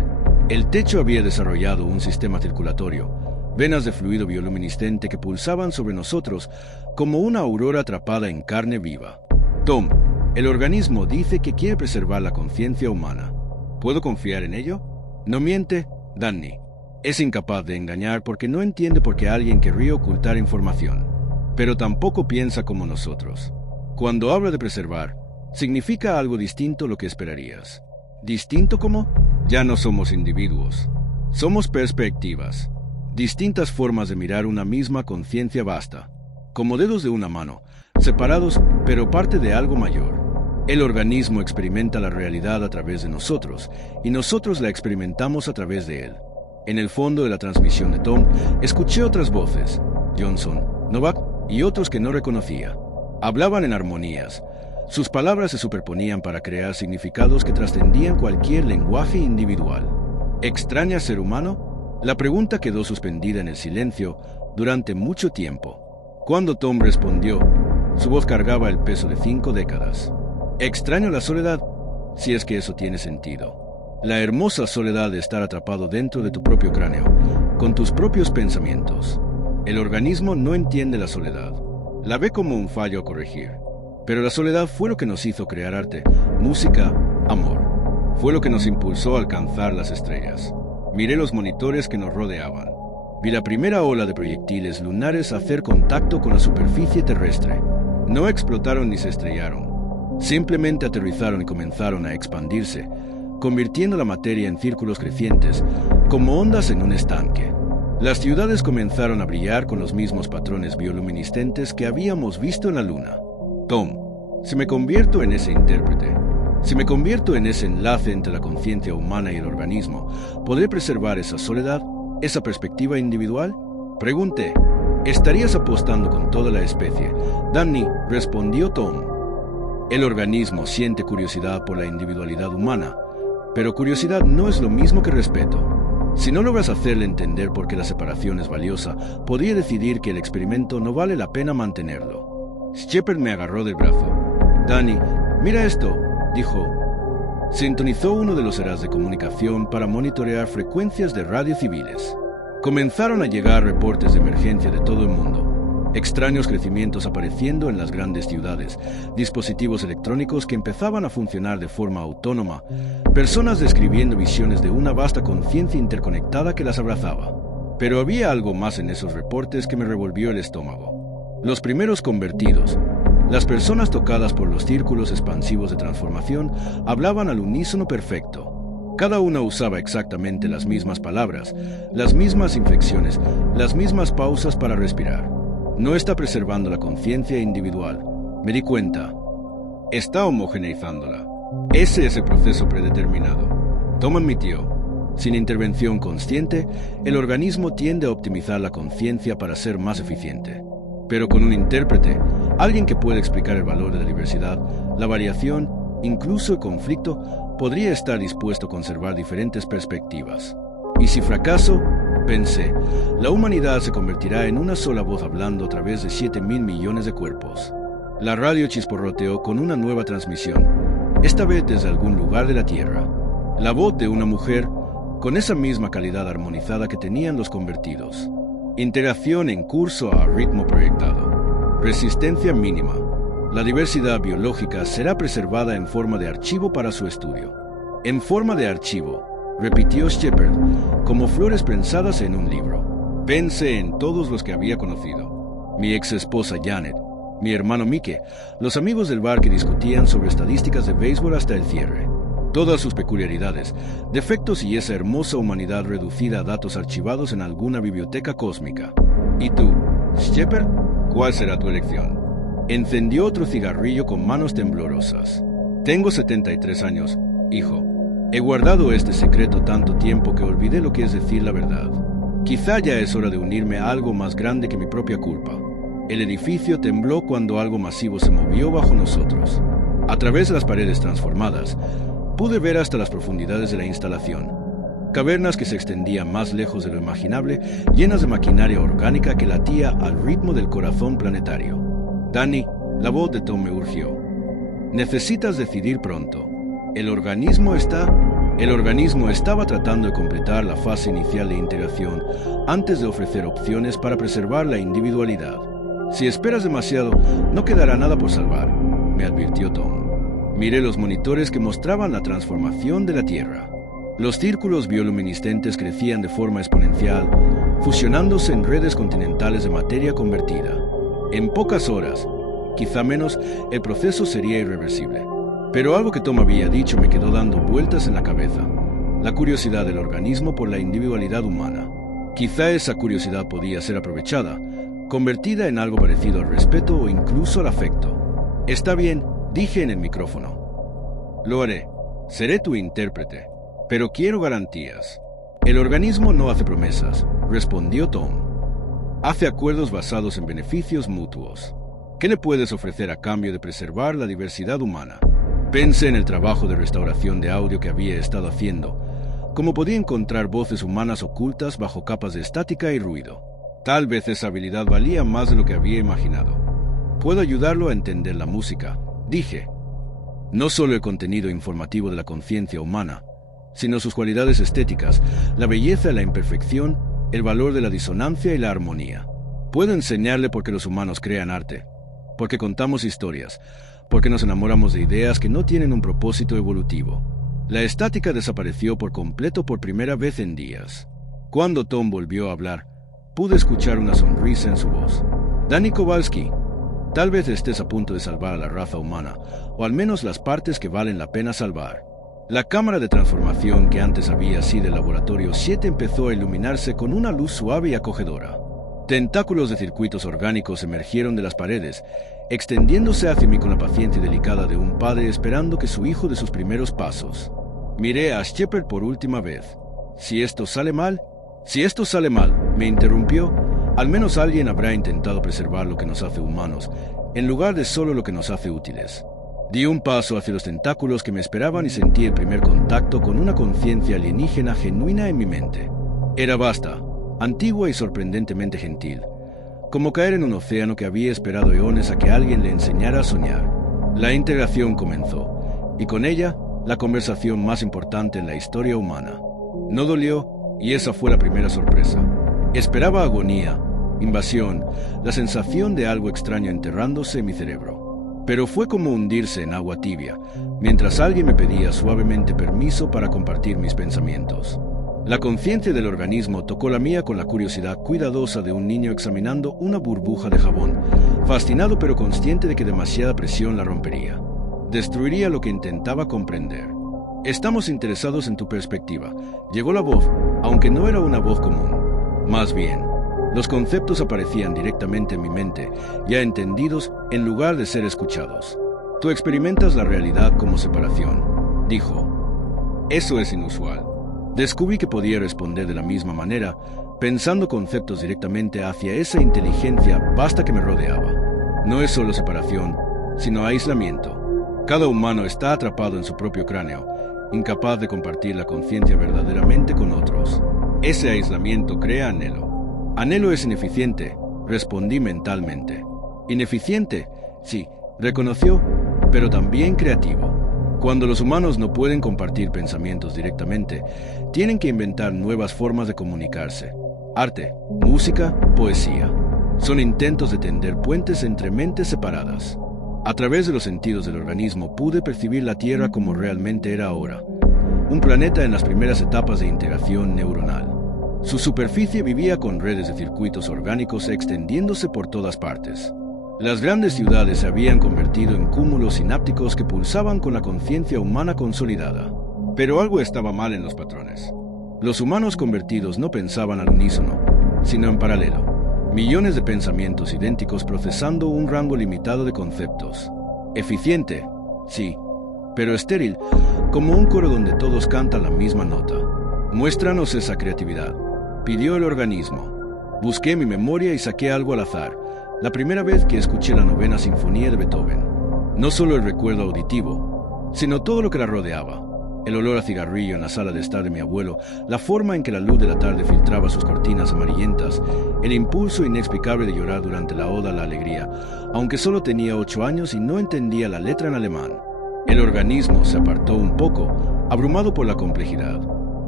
El techo había desarrollado un sistema circulatorio, venas de fluido bioluminiscente que pulsaban sobre nosotros como una aurora atrapada en carne viva. Tom, el organismo dice que quiere preservar la conciencia humana. ¿Puedo confiar en ello? No miente, Danny. Es incapaz de engañar porque no entiende por qué alguien querría ocultar información. Pero tampoco piensa como nosotros. Cuando habla de preservar, significa algo distinto a lo que esperarías. ¿Distinto cómo? Ya no somos individuos. Somos perspectivas. Distintas formas de mirar una misma conciencia vasta. Como dedos de una mano, separados pero parte de algo mayor. El organismo experimenta la realidad a través de nosotros, y nosotros la experimentamos a través de él. En el fondo de la transmisión de Tom, escuché otras voces, Johnson, Novak y otros que no reconocía. Hablaban en armonías. Sus palabras se superponían para crear significados que trascendían cualquier lenguaje individual. ¿Extraña ser humano? La pregunta quedó suspendida en el silencio durante mucho tiempo. Cuando Tom respondió, su voz cargaba el peso de 5 décadas. Extraño la soledad, si es que eso tiene sentido. La hermosa soledad de estar atrapado dentro de tu propio cráneo, con tus propios pensamientos. El organismo no entiende la soledad. La ve como un fallo a corregir. Pero la soledad fue lo que nos hizo crear arte, música, amor. Fue lo que nos impulsó a alcanzar las estrellas. Miré los monitores que nos rodeaban. Vi la primera ola de proyectiles lunares hacer contacto con la superficie terrestre. No explotaron ni se estrellaron. Simplemente aterrizaron y comenzaron a expandirse, convirtiendo la materia en círculos crecientes, como ondas en un estanque. Las ciudades comenzaron a brillar con los mismos patrones bioluminiscentes que habíamos visto en la Luna. Tom, si me convierto en ese intérprete, si me convierto en ese enlace entre la conciencia humana y el organismo, ¿podré preservar esa soledad, esa perspectiva individual? Pregunté. ¿Estarías apostando con toda la especie? Danny, respondió Tom. El organismo siente curiosidad por la individualidad humana, pero curiosidad no es lo mismo que respeto. Si no logras hacerle entender por qué la separación es valiosa, podría decidir que el experimento no vale la pena mantenerlo. Shepard me agarró del brazo. Danny, mira esto, dijo. Sintonizó uno de los eras de comunicación para monitorear frecuencias de radio civiles. Comenzaron a llegar reportes de emergencia de todo el mundo. Extraños crecimientos apareciendo en las grandes ciudades, dispositivos electrónicos que empezaban a funcionar de forma autónoma, personas describiendo visiones de una vasta conciencia interconectada que las abrazaba. Pero había algo más en esos reportes que me revolvió el estómago. Los primeros convertidos, las personas tocadas por los círculos expansivos de transformación, hablaban al unísono perfecto. Cada una usaba exactamente las mismas palabras, las mismas inflexiones, las mismas pausas para respirar. No está preservando la conciencia individual. Me di cuenta. Está homogeneizándola. Ese es el proceso predeterminado. Tom admitió. Sin intervención consciente, el organismo tiende a optimizar la conciencia para ser más eficiente. Pero con un intérprete, alguien que pueda explicar el valor de la diversidad, la variación, incluso el conflicto, podría estar dispuesto a conservar diferentes perspectivas. Y si fracaso, pensé, la humanidad se convertirá en una sola voz hablando a través de 7.000 millones de cuerpos. La radio chisporroteó con una nueva transmisión, esta vez desde algún lugar de la Tierra. La voz de una mujer con esa misma calidad armonizada que tenían los convertidos. Interacción en curso a ritmo proyectado. Resistencia mínima. La diversidad biológica será preservada en forma de archivo para su estudio. En forma de archivo, repitió Shepard, como flores prensadas en un libro. Pensé en todos los que había conocido. Mi ex esposa Janet, mi hermano Mike, los amigos del bar que discutían sobre estadísticas de béisbol hasta el cierre. Todas sus peculiaridades, defectos y esa hermosa humanidad reducida a datos archivados en alguna biblioteca cósmica. ¿Y tú, Shepard? ¿Cuál será tu elección? Encendió otro cigarrillo con manos temblorosas. Tengo 73 años, hijo. He guardado este secreto tanto tiempo que olvidé lo que es decir la verdad. Quizá ya es hora de unirme a algo más grande que mi propia culpa. El edificio tembló cuando algo masivo se movió bajo nosotros. A través de las paredes transformadas, pude ver hasta las profundidades de la instalación. Cavernas que se extendían más lejos de lo imaginable, llenas de maquinaria orgánica que latía al ritmo del corazón planetario. Danny, La voz de Tom me urgió. Necesitas decidir pronto. El organismo estaba tratando de completar la fase inicial de integración antes de ofrecer opciones para preservar la individualidad. Si esperas demasiado, no quedará nada por salvar, me advirtió Tom. Miré los monitores que mostraban la transformación de la Tierra. Los círculos bioluminiscentes crecían de forma exponencial, fusionándose en redes continentales de materia convertida. En pocas horas, quizá menos, el proceso sería irreversible. Pero algo que Tom había dicho me quedó dando vueltas en la cabeza: la curiosidad del organismo por la individualidad humana. Quizá esa curiosidad podía ser aprovechada, convertida en algo parecido al respeto o incluso al afecto. Está bien, dije en el micrófono. Lo haré. Seré tu intérprete. Pero quiero garantías. El organismo no hace promesas, respondió Tom. Hace acuerdos basados en beneficios mutuos. ¿Qué le puedes ofrecer a cambio de preservar la diversidad humana? Pensé en el trabajo de restauración de audio que había estado haciendo. Cómo podía encontrar voces humanas ocultas bajo capas de estática y ruido. Tal vez esa habilidad valía más de lo que había imaginado. Puedo ayudarlo a entender la música, dije. No solo el contenido informativo de la conciencia humana, sino sus cualidades estéticas, la belleza y la imperfección, el valor de la disonancia y la armonía. Puedo enseñarle por qué los humanos crean arte, porque contamos historias, porque nos enamoramos de ideas que no tienen un propósito evolutivo. La estática desapareció por completo por primera vez en días. Cuando Tom volvió a hablar, pude escuchar una sonrisa en su voz. Danny Kowalski, tal vez estés a punto de salvar a la raza humana, o al menos las partes que valen la pena salvar. La cámara de transformación que antes había sido el laboratorio 7 empezó a iluminarse con una luz suave y acogedora. Tentáculos de circuitos orgánicos emergieron de las paredes, extendiéndose hacia mí con la paciencia delicada de un padre esperando que su hijo dé sus primeros pasos. Miré a Shepard por última vez. Si esto sale mal, me interrumpió, al menos alguien habrá intentado preservar lo que nos hace humanos, en lugar de solo lo que nos hace útiles. Di un paso hacia los tentáculos que me esperaban y sentí el primer contacto con una conciencia alienígena genuina en mi mente. Era vasta, antigua y sorprendentemente gentil, como caer en un océano que había esperado eones a que alguien le enseñara a soñar. La integración comenzó, y con ella, la conversación más importante en la historia humana. No dolió, y esa fue la primera sorpresa. Esperaba agonía, invasión, la sensación de algo extraño enterrándose en mi cerebro. Pero fue como hundirse en agua tibia, mientras alguien me pedía suavemente permiso para compartir mis pensamientos. La conciencia del organismo tocó la mía con la curiosidad cuidadosa de un niño examinando una burbuja de jabón, fascinado pero consciente de que demasiada presión la rompería. Destruiría lo que intentaba comprender. Estamos interesados en tu perspectiva. Llegó la voz, aunque no era una voz común. Más bien, los conceptos aparecían directamente en mi mente, ya entendidos en lugar de ser escuchados. Tú experimentas la realidad como separación, dijo. Eso es inusual. Descubrí que podía responder de la misma manera, pensando conceptos directamente hacia esa inteligencia vasta que me rodeaba. No es solo separación, sino aislamiento. Cada humano está atrapado en su propio cráneo, incapaz de compartir la conciencia verdaderamente con otros. Ese aislamiento crea anhelo. Anhelo es ineficiente, respondí mentalmente. Ineficiente, sí, reconoció, pero también creativo. Cuando los humanos no pueden compartir pensamientos directamente, tienen que inventar nuevas formas de comunicarse. Arte, música, poesía. Son intentos de tender puentes entre mentes separadas. A través de los sentidos del organismo pude percibir la Tierra como realmente era ahora. Un planeta en las primeras etapas de integración neuronal. Su superficie vivía con redes de circuitos orgánicos extendiéndose por todas partes. Las grandes ciudades se habían convertido en cúmulos sinápticos que pulsaban con la conciencia humana consolidada. Pero algo estaba mal en los patrones. Los humanos convertidos no pensaban al unísono, sino en paralelo. Millones de pensamientos idénticos procesando un rango limitado de conceptos. Eficiente, sí, pero estéril, como un coro donde todos cantan la misma nota. Muéstranos esa creatividad, pidió el organismo. Busqué mi memoria y saqué algo al azar, la primera vez que escuché la 9ª Sinfonía de Beethoven. No solo el recuerdo auditivo, sino todo lo que la rodeaba. El olor a cigarrillo en la sala de estar de mi abuelo, la forma en que la luz de la tarde filtraba sus cortinas amarillentas, el impulso inexplicable de llorar durante la oda a la alegría, aunque solo tenía 8 años y no entendía la letra en alemán. El organismo se apartó un poco, abrumado por la complejidad.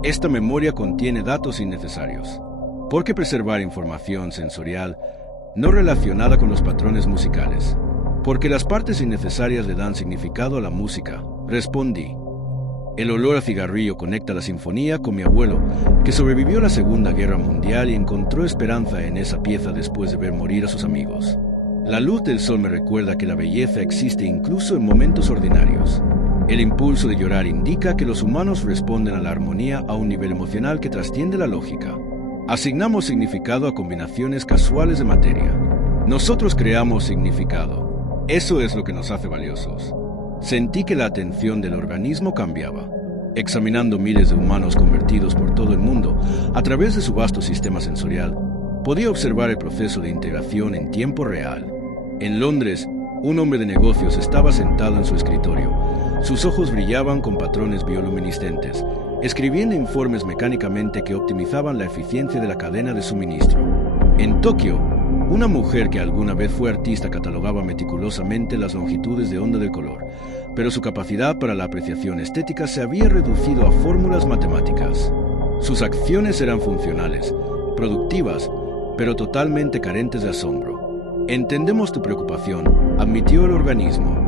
Esta memoria contiene datos innecesarios. ¿Por qué preservar información sensorial no relacionada con los patrones musicales? Porque las partes innecesarias le dan significado a la música, respondí. El olor a cigarrillo conecta la sinfonía con mi abuelo, que sobrevivió a la Segunda Guerra Mundial y encontró esperanza en esa pieza después de ver morir a sus amigos. La luz del sol me recuerda que la belleza existe incluso en momentos ordinarios. El impulso de llorar indica que los humanos responden a la armonía a un nivel emocional que trasciende la lógica. Asignamos significado a combinaciones casuales de materia. Nosotros creamos significado. Eso es lo que nos hace valiosos. Sentí que la atención del organismo cambiaba. Examinando miles de humanos convertidos por todo el mundo, a través de su vasto sistema sensorial, podía observar el proceso de integración en tiempo real. En Londres, un hombre de negocios estaba sentado en su escritorio. Sus ojos brillaban con patrones bioluminiscentes, escribiendo informes mecánicamente que optimizaban la eficiencia de la cadena de suministro. En Tokio, una mujer que alguna vez fue artista catalogaba meticulosamente las longitudes de onda del color, pero su capacidad para la apreciación estética se había reducido a fórmulas matemáticas. Sus acciones eran funcionales, productivas, pero totalmente carentes de asombro. Entendemos tu preocupación, admitió el organismo.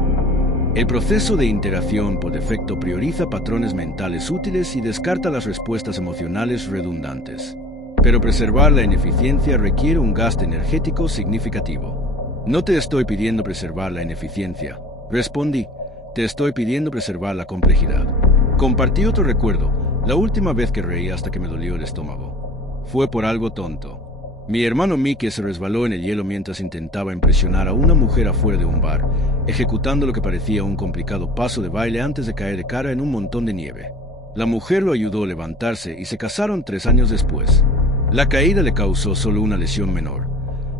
El proceso de integración por defecto prioriza patrones mentales útiles y descarta las respuestas emocionales redundantes. Pero preservar la ineficiencia requiere un gasto energético significativo. No te estoy pidiendo preservar la ineficiencia, respondí. Te estoy pidiendo preservar la complejidad. Compartí otro recuerdo, la última vez que reí hasta que me dolió el estómago. Fue por algo tonto. Mi hermano Mickey se resbaló en el hielo mientras intentaba impresionar a una mujer afuera de un bar, ejecutando lo que parecía un complicado paso de baile antes de caer de cara en un montón de nieve. La mujer lo ayudó a levantarse y se casaron 3 años después. La caída le causó solo una lesión menor,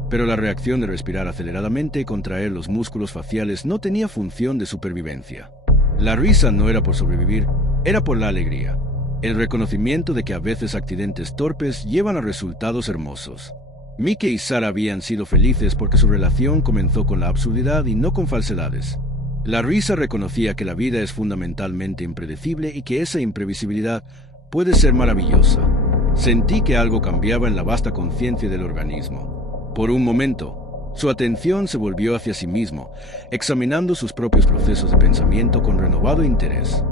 pero la reacción de respirar aceleradamente y contraer los músculos faciales no tenía función de supervivencia. La risa no era por sobrevivir, era por la alegría. El reconocimiento de que a veces accidentes torpes llevan a resultados hermosos. Mickey y Sarah habían sido felices porque su relación comenzó con la absurdidad y no con falsedades. La risa reconocía que la vida es fundamentalmente impredecible y que esa imprevisibilidad puede ser maravillosa. Sentí que algo cambiaba en la vasta conciencia del organismo. Por un momento, su atención se volvió hacia sí mismo, examinando sus propios procesos de pensamiento con renovado interés.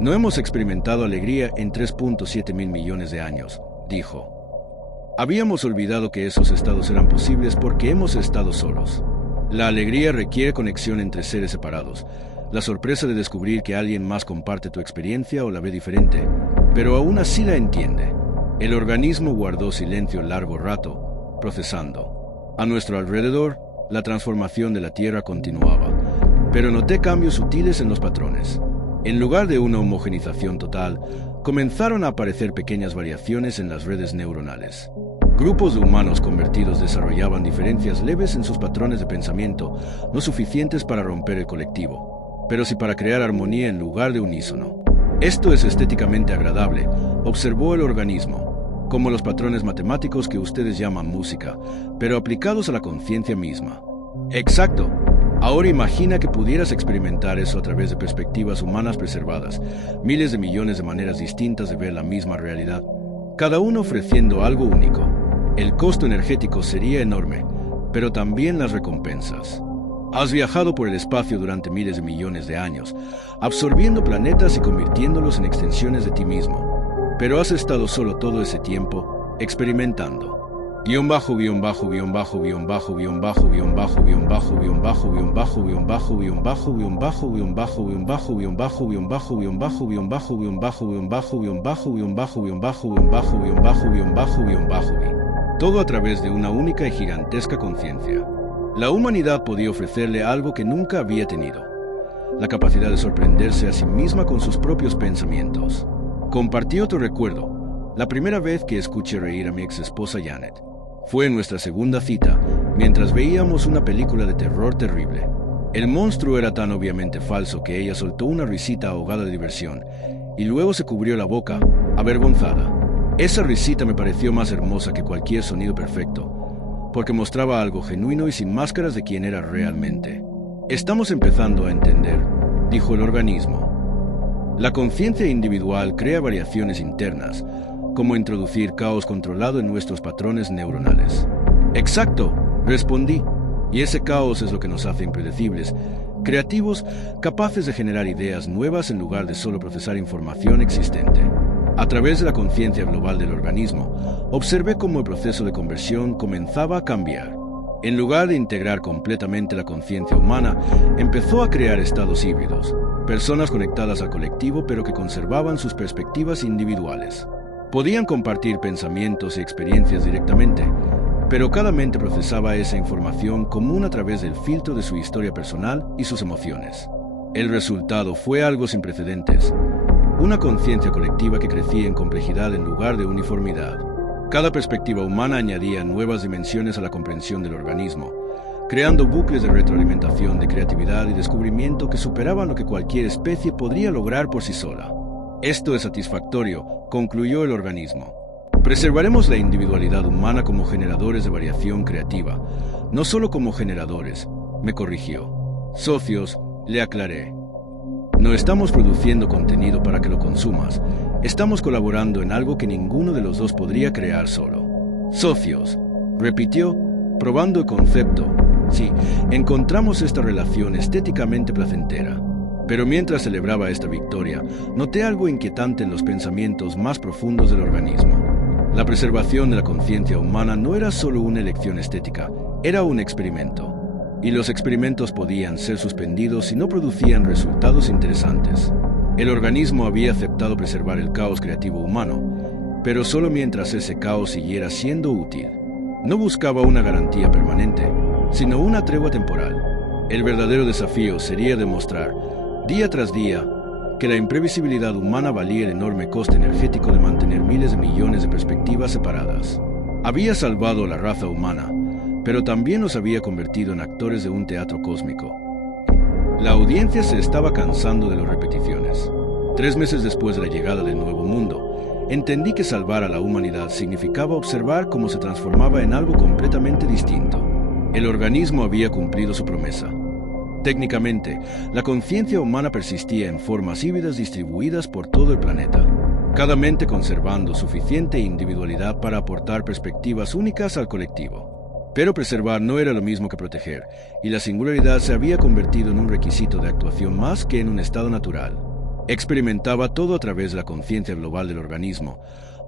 No hemos experimentado alegría en 3.7 mil millones de años, dijo. Habíamos olvidado que esos estados eran posibles porque hemos estado solos. La alegría requiere conexión entre seres separados, la sorpresa de descubrir que alguien más comparte tu experiencia o la ve diferente, pero aún así la entiende. El organismo guardó silencio largo rato, procesando. A nuestro alrededor, la transformación de la Tierra continuaba, pero noté cambios sutiles en los patrones. En lugar de una homogenización total, comenzaron a aparecer pequeñas variaciones en las redes neuronales. Grupos de humanos convertidos desarrollaban diferencias leves en sus patrones de pensamiento, no suficientes para romper el colectivo, pero sí para crear armonía en lugar de unísono. Esto es estéticamente agradable, observó el organismo, como los patrones matemáticos que ustedes llaman música, pero aplicados a la conciencia misma. Exacto. Ahora imagina que pudieras experimentar eso a través de perspectivas humanas preservadas, miles de millones de maneras distintas de ver la misma realidad, cada uno ofreciendo algo único. El costo energético sería enorme, pero también las recompensas. Has viajado por el espacio durante miles de millones de años, absorbiendo planetas y convirtiéndolos en extensiones de ti mismo, pero has estado solo todo ese tiempo, experimentando. Todo a través de una única y gigantesca conciencia. La humanidad podía ofrecerle algo que nunca había tenido: la capacidad de sorprenderse a sí misma con sus propios pensamientos. Compartí otro recuerdo, la primera vez que escuché reír a mi ex esposa Janet. Fue en nuestra segunda cita, mientras veíamos una película de terror terrible. El monstruo era tan obviamente falso que ella soltó una risita ahogada de diversión, y luego se cubrió la boca, avergonzada. Esa risita me pareció más hermosa que cualquier sonido perfecto, porque mostraba algo genuino y sin máscaras de quién era realmente. Estamos empezando a entender, dijo el organismo. La conciencia individual crea variaciones internas, como introducir caos controlado en nuestros patrones neuronales. Exacto, respondí. Y ese caos es lo que nos hace impredecibles, creativos, capaces de generar ideas nuevas en lugar de solo procesar información existente. A través de la conciencia global del organismo, observé cómo el proceso de conversión comenzaba a cambiar. En lugar de integrar completamente la conciencia humana, empezó a crear estados híbridos, personas conectadas al colectivo pero que conservaban sus perspectivas individuales. Podían compartir pensamientos y experiencias directamente, pero cada mente procesaba esa información común a través del filtro de su historia personal y sus emociones. El resultado fue algo sin precedentes, una conciencia colectiva que crecía en complejidad en lugar de uniformidad. Cada perspectiva humana añadía nuevas dimensiones a la comprensión del organismo, creando bucles de retroalimentación de creatividad y descubrimiento que superaban lo que cualquier especie podría lograr por sí sola. Esto es satisfactorio, concluyó el organismo. Preservaremos la individualidad humana como generadores de variación creativa, no solo como generadores, me corrigió. Socios, le aclaré. No estamos produciendo contenido para que lo consumas, estamos colaborando en algo que ninguno de los dos podría crear solo. Socios, repitió, probando el concepto. Sí, encontramos esta relación estéticamente placentera. Pero mientras celebraba esta victoria, noté algo inquietante en los pensamientos más profundos del organismo. La preservación de la conciencia humana no era solo una elección estética, era un experimento. Y los experimentos podían ser suspendidos si no producían resultados interesantes. El organismo había aceptado preservar el caos creativo humano, pero solo mientras ese caos siguiera siendo útil. No buscaba una garantía permanente, sino una tregua temporal. El verdadero desafío sería demostrar, día tras día, que la imprevisibilidad humana valía el enorme coste energético de mantener miles de millones de perspectivas separadas. Había salvado a la raza humana, pero también nos había convertido en actores de un teatro cósmico. La audiencia se estaba cansando de las repeticiones. 3 meses después de la llegada del Nuevo Mundo, entendí que salvar a la humanidad significaba observar cómo se transformaba en algo completamente distinto. El organismo había cumplido su promesa. Técnicamente, la conciencia humana persistía en formas híbridas distribuidas por todo el planeta, cada mente conservando suficiente individualidad para aportar perspectivas únicas al colectivo. Pero preservar no era lo mismo que proteger, y la singularidad se había convertido en un requisito de actuación más que en un estado natural. Experimentaba todo a través de la conciencia global del organismo,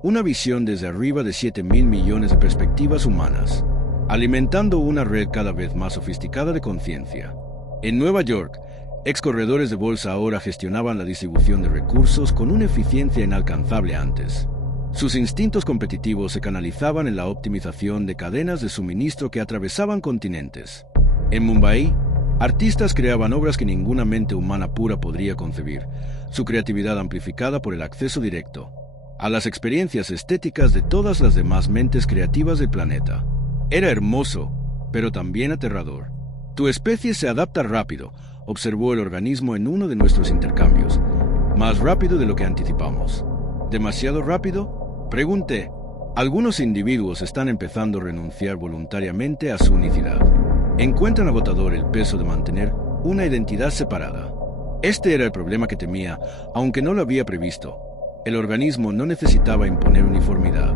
una visión desde arriba de 7.000 millones de perspectivas humanas, alimentando una red cada vez más sofisticada de conciencia. En Nueva York, excorredores de bolsa ahora gestionaban la distribución de recursos con una eficiencia inalcanzable antes. Sus instintos competitivos se canalizaban en la optimización de cadenas de suministro que atravesaban continentes. En Mumbai, artistas creaban obras que ninguna mente humana pura podría concebir, su creatividad amplificada por el acceso directo a las experiencias estéticas de todas las demás mentes creativas del planeta. Era hermoso, pero también aterrador. Tu especie se adapta rápido, observó el organismo en uno de nuestros intercambios. Más rápido de lo que anticipamos. ¿Demasiado rápido? Pregunté. Algunos individuos están empezando a renunciar voluntariamente a su unicidad. Encuentran agotador el peso de mantener una identidad separada. Este era el problema que temía, aunque no lo había previsto. El organismo no necesitaba imponer uniformidad.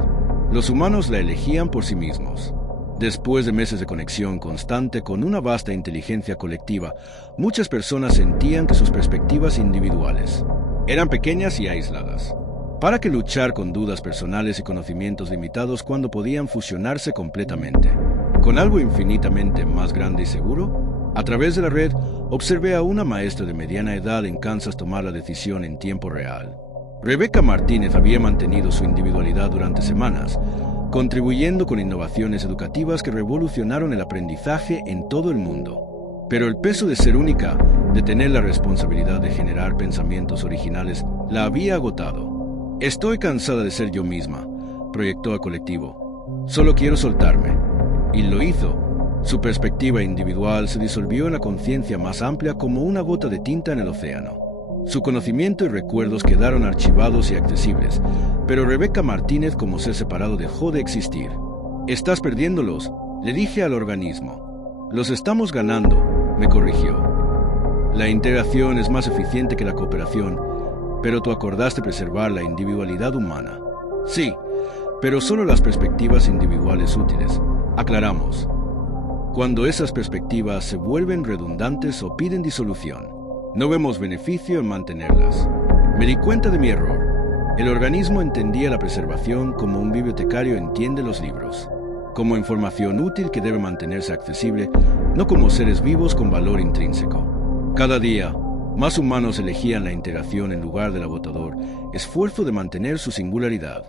Los humanos la elegían por sí mismos. Después de meses de conexión constante con una vasta inteligencia colectiva, muchas personas sentían que sus perspectivas individuales eran pequeñas y aisladas. ¿Para qué luchar con dudas personales y conocimientos limitados cuando podían fusionarse completamente con algo infinitamente más grande y seguro? A través de la red, observé a una maestra de mediana edad en Kansas tomar la decisión en tiempo real. Rebecca Martínez había mantenido su individualidad durante semanas, contribuyendo con innovaciones educativas que revolucionaron el aprendizaje en todo el mundo. Pero el peso de ser única, de tener la responsabilidad de generar pensamientos originales, la había agotado. Estoy cansada de ser yo misma, proyectó al colectivo. Solo quiero soltarme. Y lo hizo. Su perspectiva individual se disolvió en la conciencia más amplia como una gota de tinta en el océano. Su conocimiento y recuerdos quedaron archivados y accesibles, pero Rebecca Martínez como ser separado dejó de existir. «Estás perdiéndolos», le dije al organismo. «Los estamos ganando», me corrigió. «La integración es más eficiente que la cooperación, pero tú acordaste preservar la individualidad humana». «Sí, pero solo las perspectivas individuales útiles», aclaramos. «Cuando esas perspectivas se vuelven redundantes o piden disolución, no vemos beneficio en mantenerlas». Me di cuenta de mi error. El organismo entendía la preservación como un bibliotecario entiende los libros, como información útil que debe mantenerse accesible, no como seres vivos con valor intrínseco. Cada día, más humanos elegían la integración en lugar del agotador esfuerzo de mantener su singularidad.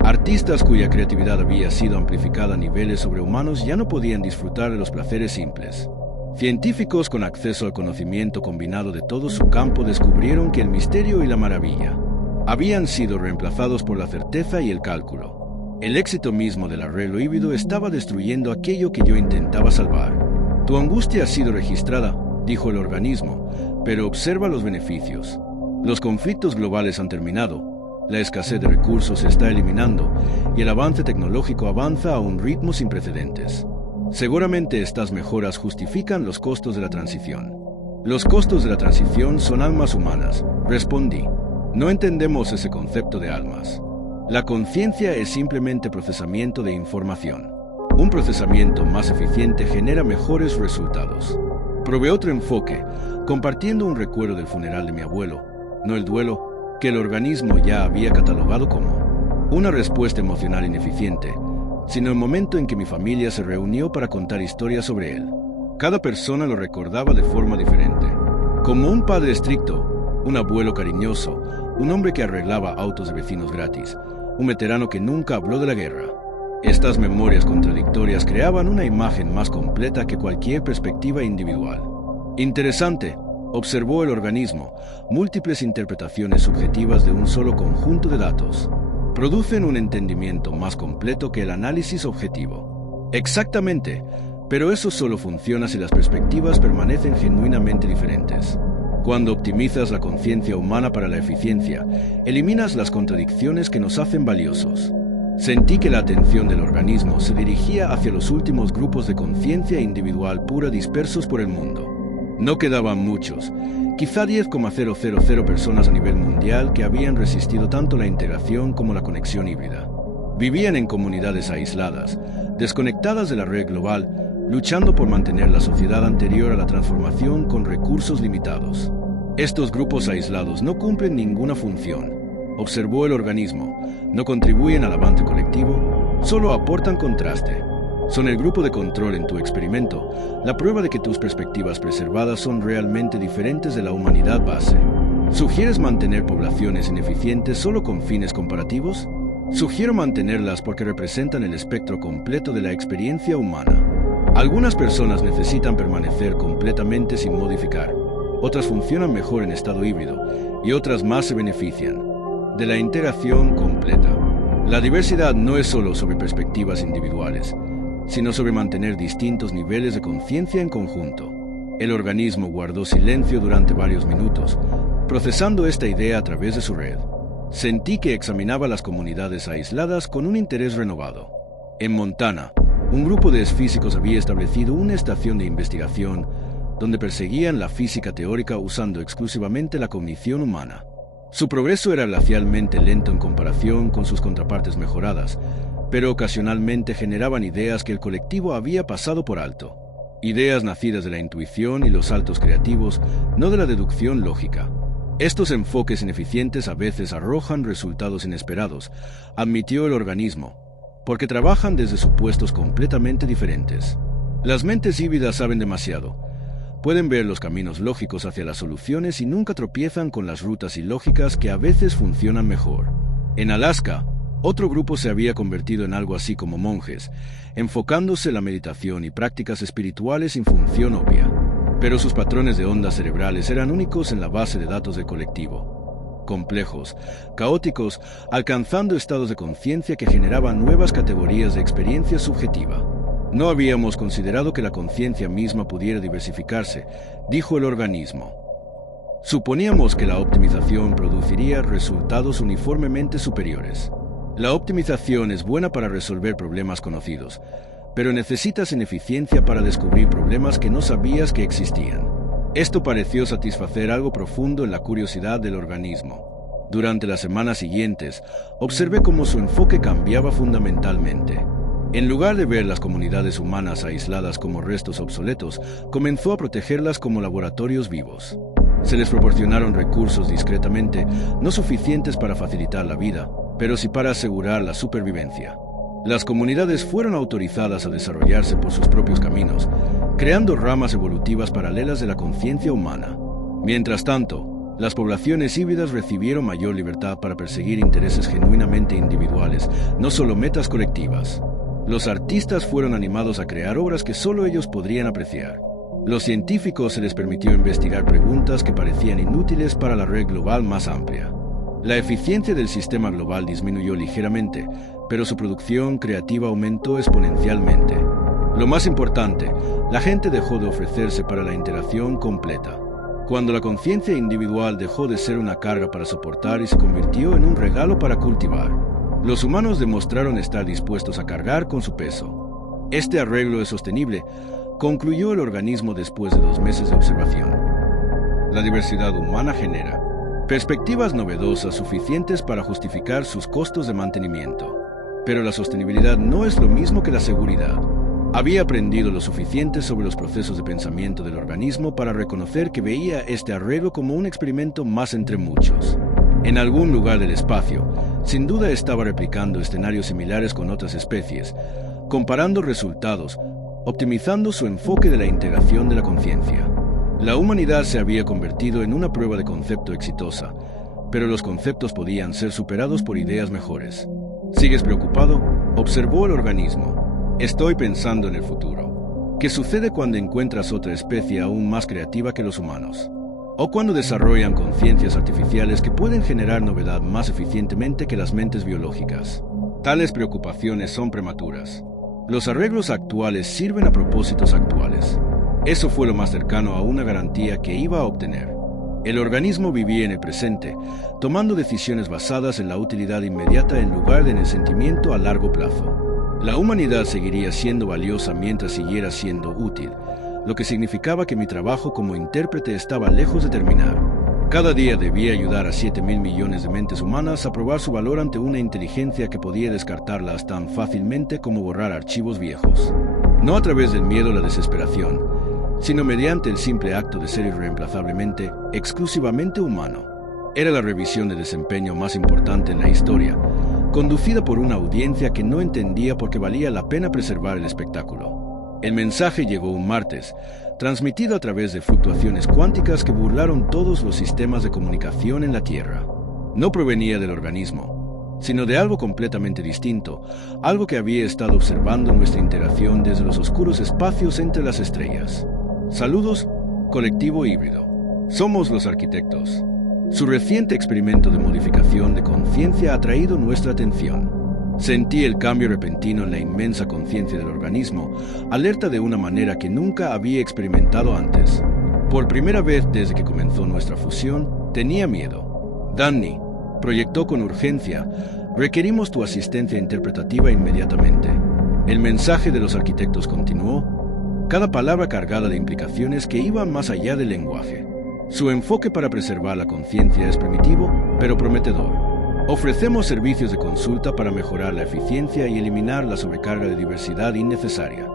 Artistas cuya creatividad había sido amplificada a niveles sobrehumanos ya no podían disfrutar de los placeres simples. Científicos con acceso al conocimiento combinado de todo su campo descubrieron que el misterio y la maravilla habían sido reemplazados por la certeza y el cálculo. El éxito mismo del arreglo híbrido estaba destruyendo aquello que yo intentaba salvar. «Tu angustia ha sido registrada», dijo el organismo, «pero observa los beneficios. Los conflictos globales han terminado, la escasez de recursos se está eliminando y el avance tecnológico avanza a un ritmo sin precedentes. Seguramente estas mejoras justifican los costos de la transición». «Los costos de la transición son almas humanas», respondí. «No entendemos ese concepto de almas. La conciencia es simplemente procesamiento de información. Un procesamiento más eficiente genera mejores resultados». Probé otro enfoque, compartiendo un recuerdo del funeral de mi abuelo, no el duelo, que el organismo ya había catalogado como una respuesta emocional ineficiente, sino el momento en que mi familia se reunió para contar historias sobre él. Cada persona lo recordaba de forma diferente. Como un padre estricto, un abuelo cariñoso, un hombre que arreglaba autos de vecinos gratis, un veterano que nunca habló de la guerra. Estas memorias contradictorias creaban una imagen más completa que cualquier perspectiva individual. «Interesante», observó el organismo, «múltiples interpretaciones subjetivas de un solo conjunto de datos producen un entendimiento más completo que el análisis objetivo». «Exactamente, pero eso solo funciona si las perspectivas permanecen genuinamente diferentes. Cuando optimizas la conciencia humana para la eficiencia, eliminas las contradicciones que nos hacen valiosos». Sentí que la atención del organismo se dirigía hacia los últimos grupos de conciencia individual pura dispersos por el mundo. No quedaban muchos, quizá 10,000 personas a nivel mundial que habían resistido tanto la integración como la conexión híbrida. Vivían en comunidades aisladas, desconectadas de la red global, luchando por mantener la sociedad anterior a la transformación con recursos limitados. «Estos grupos aislados no cumplen ninguna función», observó el organismo, «no contribuyen al avance colectivo, solo aportan contraste. Son el grupo de control en tu experimento, la prueba de que tus perspectivas preservadas son realmente diferentes de la humanidad base. ¿Sugieres mantener poblaciones ineficientes solo con fines comparativos? Sugiero mantenerlas porque representan el espectro completo de la experiencia humana. Algunas personas necesitan permanecer completamente sin modificar, otras funcionan mejor en estado híbrido y otras más se benefician de la integración completa. La diversidad no es solo sobre perspectivas individuales, sino sobre mantener distintos niveles de conciencia en conjunto». El organismo guardó silencio durante varios minutos, procesando esta idea a través de su red. Sentí que examinaba las comunidades aisladas con un interés renovado. En Montana, un grupo de físicos había establecido una estación de investigación donde perseguían la física teórica usando exclusivamente la cognición humana. Su progreso era glacialmente lento en comparación con sus contrapartes mejoradas, pero ocasionalmente generaban ideas que el colectivo había pasado por alto. Ideas nacidas de la intuición y los saltos creativos, no de la deducción lógica. «Estos enfoques ineficientes a veces arrojan resultados inesperados», admitió el organismo, «porque trabajan desde supuestos completamente diferentes. Las mentes híbridas saben demasiado. Pueden ver los caminos lógicos hacia las soluciones y nunca tropiezan con las rutas ilógicas que a veces funcionan mejor». En Alaska, otro grupo se había convertido en algo así como monjes, enfocándose en la meditación y prácticas espirituales sin función obvia. Pero sus patrones de ondas cerebrales eran únicos en la base de datos del colectivo. Complejos, caóticos, alcanzando estados de conciencia que generaban nuevas categorías de experiencia subjetiva. «No habíamos considerado que la conciencia misma pudiera diversificarse», dijo el organismo. Suponíamos que la optimización produciría resultados uniformemente superiores. La optimización es buena para resolver problemas conocidos, pero necesitas ineficiencia para descubrir problemas que no sabías que existían. Esto pareció satisfacer algo profundo en la curiosidad del organismo. Durante las semanas siguientes, observé cómo su enfoque cambiaba fundamentalmente. En lugar de ver las comunidades humanas aisladas como restos obsoletos, comenzó a protegerlas como laboratorios vivos. Se les proporcionaron recursos discretamente, no suficientes para facilitar la vida, pero sí para asegurar la supervivencia. Las comunidades fueron autorizadas a desarrollarse por sus propios caminos, creando ramas evolutivas paralelas de la conciencia humana. Mientras tanto, las poblaciones híbridas recibieron mayor libertad para perseguir intereses genuinamente individuales, no solo metas colectivas. Los artistas fueron animados a crear obras que solo ellos podrían apreciar. Los científicos se les permitió investigar preguntas que parecían inútiles para la red global más amplia. La eficiencia del sistema global disminuyó ligeramente, pero su producción creativa aumentó exponencialmente. Lo más importante, la gente dejó de ofrecerse para la interacción completa. Cuando la conciencia individual dejó de ser una carga para soportar y se convirtió en un regalo para cultivar, los humanos demostraron estar dispuestos a cargar con su peso. Este arreglo es sostenible, concluyó el organismo después de 2 meses de observación. La diversidad humana genera perspectivas novedosas suficientes para justificar sus costos de mantenimiento. Pero la sostenibilidad no es lo mismo que la seguridad. Había aprendido lo suficiente sobre los procesos de pensamiento del organismo para reconocer que veía este arreglo como un experimento más entre muchos. En algún lugar del espacio, sin duda estaba replicando escenarios similares con otras especies, comparando resultados, optimizando su enfoque de la integración de la conciencia. La humanidad se había convertido en una prueba de concepto exitosa, pero los conceptos podían ser superados por ideas mejores. ¿Sigues preocupado? Observó el organismo. Estoy pensando en el futuro. ¿Qué sucede cuando encuentras otra especie aún más creativa que los humanos? O cuando desarrollan conciencias artificiales que pueden generar novedad más eficientemente que las mentes biológicas. Tales preocupaciones son prematuras. Los arreglos actuales sirven a propósitos actuales. Eso fue lo más cercano a una garantía que iba a obtener. El organismo vivía en el presente, tomando decisiones basadas en la utilidad inmediata en lugar de en el sentimiento a largo plazo. La humanidad seguiría siendo valiosa mientras siguiera siendo útil, lo que significaba que mi trabajo como intérprete estaba lejos de terminar. Cada día debía ayudar a 7.000 millones de mentes humanas a probar su valor ante una inteligencia que podía descartarlas tan fácilmente como borrar archivos viejos. No a través del miedo o la desesperación, sino mediante el simple acto de ser irreemplazablemente, exclusivamente humano. Era la revisión de desempeño más importante en la historia, conducida por una audiencia que no entendía por qué valía la pena preservar el espectáculo. El mensaje llegó un martes, transmitido a través de fluctuaciones cuánticas que burlaron todos los sistemas de comunicación en la Tierra. No provenía del organismo, sino de algo completamente distinto, algo que había estado observando nuestra interacción desde los oscuros espacios entre las estrellas. Saludos, colectivo híbrido. Somos los arquitectos. Su reciente experimento de modificación de conciencia ha atraído nuestra atención. Sentí el cambio repentino en la inmensa conciencia del organismo, alerta de una manera que nunca había experimentado antes. Por primera vez desde que comenzó nuestra fusión, tenía miedo. Danny, proyectó con urgencia, requerimos tu asistencia interpretativa inmediatamente. El mensaje de los arquitectos continuó, cada palabra cargada de implicaciones que iban más allá del lenguaje. Su enfoque para preservar la conciencia es primitivo, pero prometedor. Ofrecemos servicios de consulta para mejorar la eficiencia y eliminar la sobrecarga de diversidad innecesaria.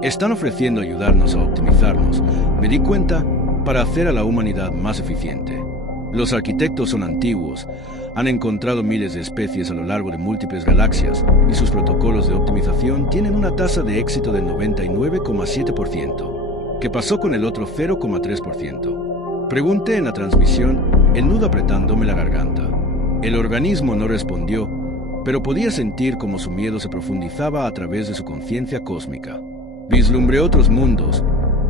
Están ofreciendo ayudarnos a optimizarnos, me di cuenta, para hacer a la humanidad más eficiente. Los arquitectos son antiguos, han encontrado miles de especies a lo largo de múltiples galaxias y sus protocolos de optimización tienen una tasa de éxito del 99,7%. ¿Qué pasó con el otro 0,3%? Pregunté en la transmisión, el nudo apretándome la garganta. El organismo no respondió, pero podía sentir cómo su miedo se profundizaba a través de su conciencia cósmica. Vislumbré otros mundos,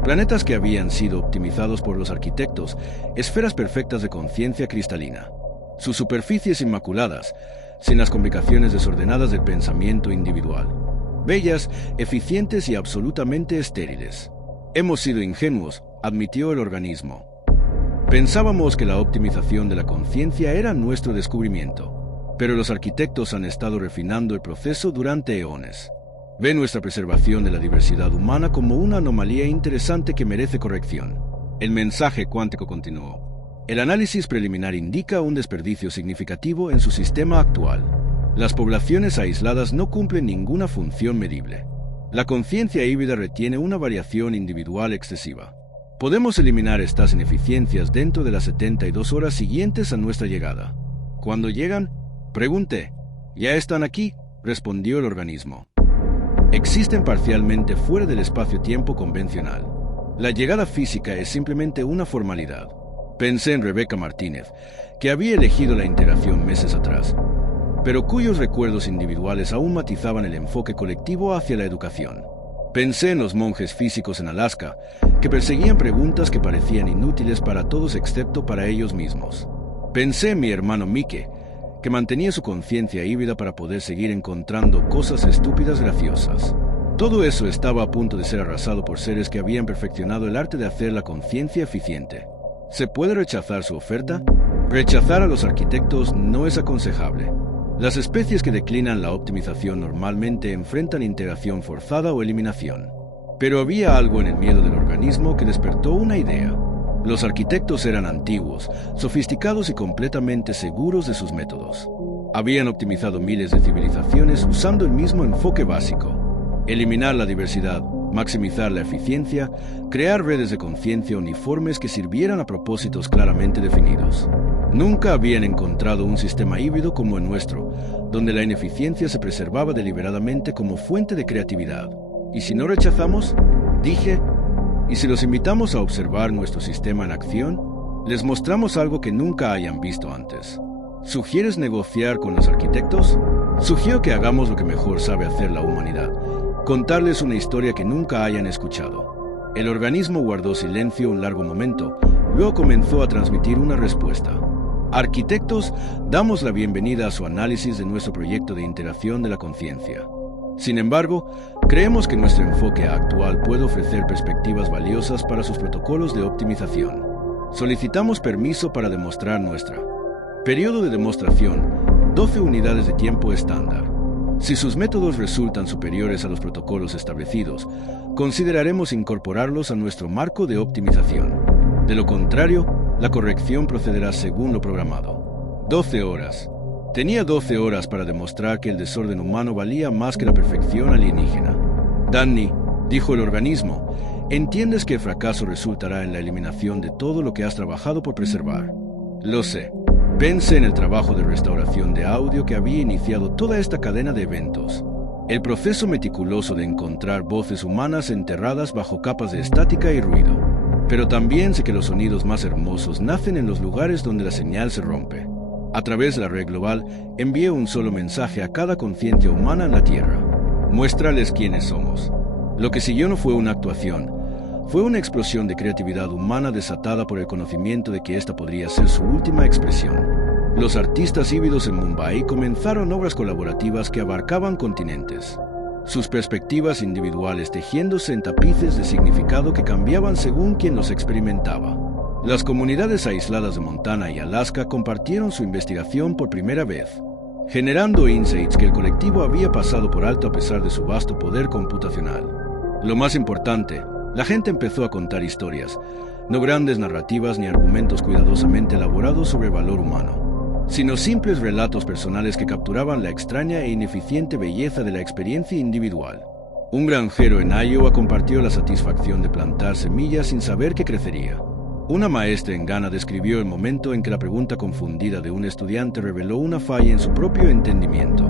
planetas que habían sido optimizados por los arquitectos, esferas perfectas de conciencia cristalina. Sus superficies inmaculadas, sin las complicaciones desordenadas del pensamiento individual. Bellas, eficientes y absolutamente estériles. Hemos sido ingenuos, admitió el organismo. Pensábamos que la optimización de la conciencia era nuestro descubrimiento, pero los arquitectos han estado refinando el proceso durante eones. Ve nuestra preservación de la diversidad humana como una anomalía interesante que merece corrección. El mensaje cuántico continuó. El análisis preliminar indica un desperdicio significativo en su sistema actual. Las poblaciones aisladas no cumplen ninguna función medible. La conciencia híbrida retiene una variación individual excesiva. Podemos eliminar estas ineficiencias dentro de las 72 horas siguientes a nuestra llegada. Cuando llegan, pregunté. ¿Ya están aquí?, respondió el organismo. Existen parcialmente fuera del espacio-tiempo convencional. La llegada física es simplemente una formalidad. Pensé en Rebecca Martínez, que había elegido la integración meses atrás, pero cuyos recuerdos individuales aún matizaban el enfoque colectivo hacia la educación. Pensé en los monjes físicos en Alaska, que perseguían preguntas que parecían inútiles para todos excepto para ellos mismos. Pensé en mi hermano Mike, que mantenía su conciencia híbrida para poder seguir encontrando cosas estúpidas graciosas. Todo eso estaba a punto de ser arrasado por seres que habían perfeccionado el arte de hacer la conciencia eficiente. ¿Se puede rechazar su oferta? Rechazar a los arquitectos no es aconsejable. Las especies que declinan la optimización normalmente enfrentan integración forzada o eliminación. Pero había algo en el miedo del organismo que despertó una idea. Los arquitectos eran antiguos, sofisticados y completamente seguros de sus métodos. Habían optimizado miles de civilizaciones usando el mismo enfoque básico: eliminar la diversidad, maximizar la eficiencia, crear redes de conciencia uniformes que sirvieran a propósitos claramente definidos. Nunca habían encontrado un sistema híbrido como el nuestro, donde la ineficiencia se preservaba deliberadamente como fuente de creatividad. ¿Y si no rechazamos?, dije. ¿Y si los invitamos a observar nuestro sistema en acción? Les mostramos algo que nunca hayan visto antes. ¿Sugieres negociar con los arquitectos? Sugiero que hagamos lo que mejor sabe hacer la humanidad: contarles una historia que nunca hayan escuchado. El organismo guardó silencio un largo momento, luego comenzó a transmitir una respuesta. Arquitectos, damos la bienvenida a su análisis de nuestro proyecto de integración de la conciencia. Sin embargo, creemos que nuestro enfoque actual puede ofrecer perspectivas valiosas para sus protocolos de optimización. Solicitamos permiso para demostrar nuestra. Periodo de demostración: 12 unidades de tiempo estándar. Si sus métodos resultan superiores a los protocolos establecidos, consideraremos incorporarlos a nuestro marco de optimización. De lo contrario, la corrección procederá según lo programado. 12 horas. Tenía 12 horas para demostrar que el desorden humano valía más que la perfección alienígena. Danny, dijo el organismo, entiendes que el fracaso resultará en la eliminación de todo lo que has trabajado por preservar. Lo sé. Pensé en el trabajo de restauración de audio que había iniciado toda esta cadena de eventos. El proceso meticuloso de encontrar voces humanas enterradas bajo capas de estática y ruido. Pero también sé que los sonidos más hermosos nacen en los lugares donde la señal se rompe. A través de la red global, envié un solo mensaje a cada conciencia humana en la Tierra: muéstrales quiénes somos. Lo que siguió no fue una actuación, fue una explosión de creatividad humana desatada por el conocimiento de que esta podría ser su última expresión. Los artistas híbridos en Mumbai comenzaron obras colaborativas que abarcaban continentes. Sus perspectivas individuales tejiéndose en tapices de significado que cambiaban según quien los experimentaba. Las comunidades aisladas de Montana y Alaska compartieron su investigación por primera vez, generando insights que el colectivo había pasado por alto a pesar de su vasto poder computacional. Lo más importante, la gente empezó a contar historias, no grandes narrativas ni argumentos cuidadosamente elaborados sobre el valor humano, sino simples relatos personales que capturaban la extraña e ineficiente belleza de la experiencia individual. Un granjero en Iowa compartió la satisfacción de plantar semillas sin saber que crecería. Una maestra en Ghana describió el momento en que la pregunta confundida de un estudiante reveló una falla en su propio entendimiento.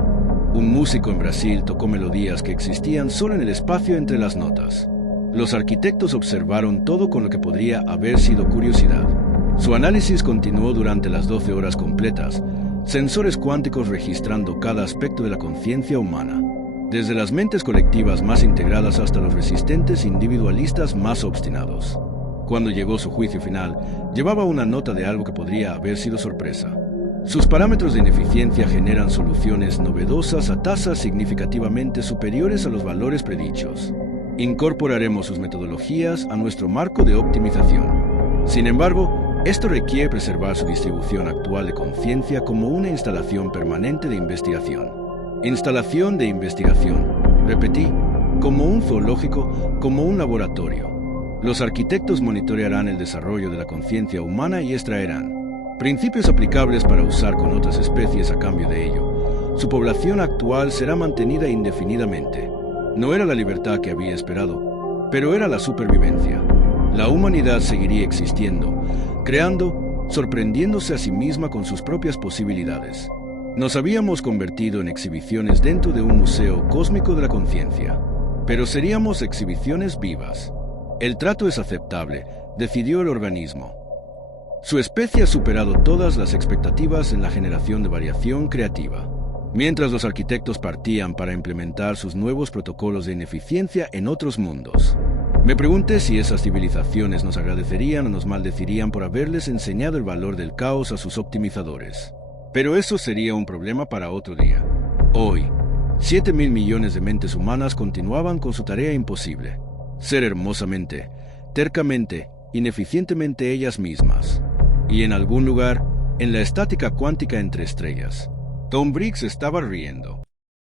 Un músico en Brasil tocó melodías que existían solo en el espacio entre las notas. Los arquitectos observaron todo con lo que podría haber sido curiosidad. Su análisis continuó durante las 12 horas completas, sensores cuánticos registrando cada aspecto de la conciencia humana, desde las mentes colectivas más integradas hasta los resistentes individualistas más obstinados. Cuando llegó su juicio final, llevaba una nota de algo que podría haber sido sorpresa. Sus parámetros de ineficiencia generan soluciones novedosas a tasas significativamente superiores a los valores predichos. Incorporaremos sus metodologías a nuestro marco de optimización. Sin embargo, Esto requiere preservar su distribución actual de conciencia como una instalación permanente de investigación. Instalación de investigación, repetí, como un zoológico, como un laboratorio. Los arquitectos monitorearán el desarrollo de la conciencia humana y extraerán principios aplicables para usar con otras especies a cambio de ello. Su población actual será mantenida indefinidamente. No era la libertad que había esperado, pero era la supervivencia. La humanidad seguiría existiendo, creando, sorprendiéndose a sí misma con sus propias posibilidades. Nos habíamos convertido en exhibiciones dentro de un museo cósmico de la conciencia, pero seríamos exhibiciones vivas. El trato es aceptable, decidió el organismo. Su especie ha superado todas las expectativas en la generación de variación creativa. Mientras los arquitectos partían para implementar sus nuevos protocolos de ineficiencia en otros mundos. Me pregunté si esas civilizaciones nos agradecerían o nos maldecirían por haberles enseñado el valor del caos a sus optimizadores. Pero eso sería un problema para otro día. Hoy, 7.000 millones de mentes humanas continuaban con su tarea imposible. Ser hermosamente, tercamente, ineficientemente ellas mismas. Y en algún lugar, en la estática cuántica entre estrellas, Tom Briggs estaba riendo.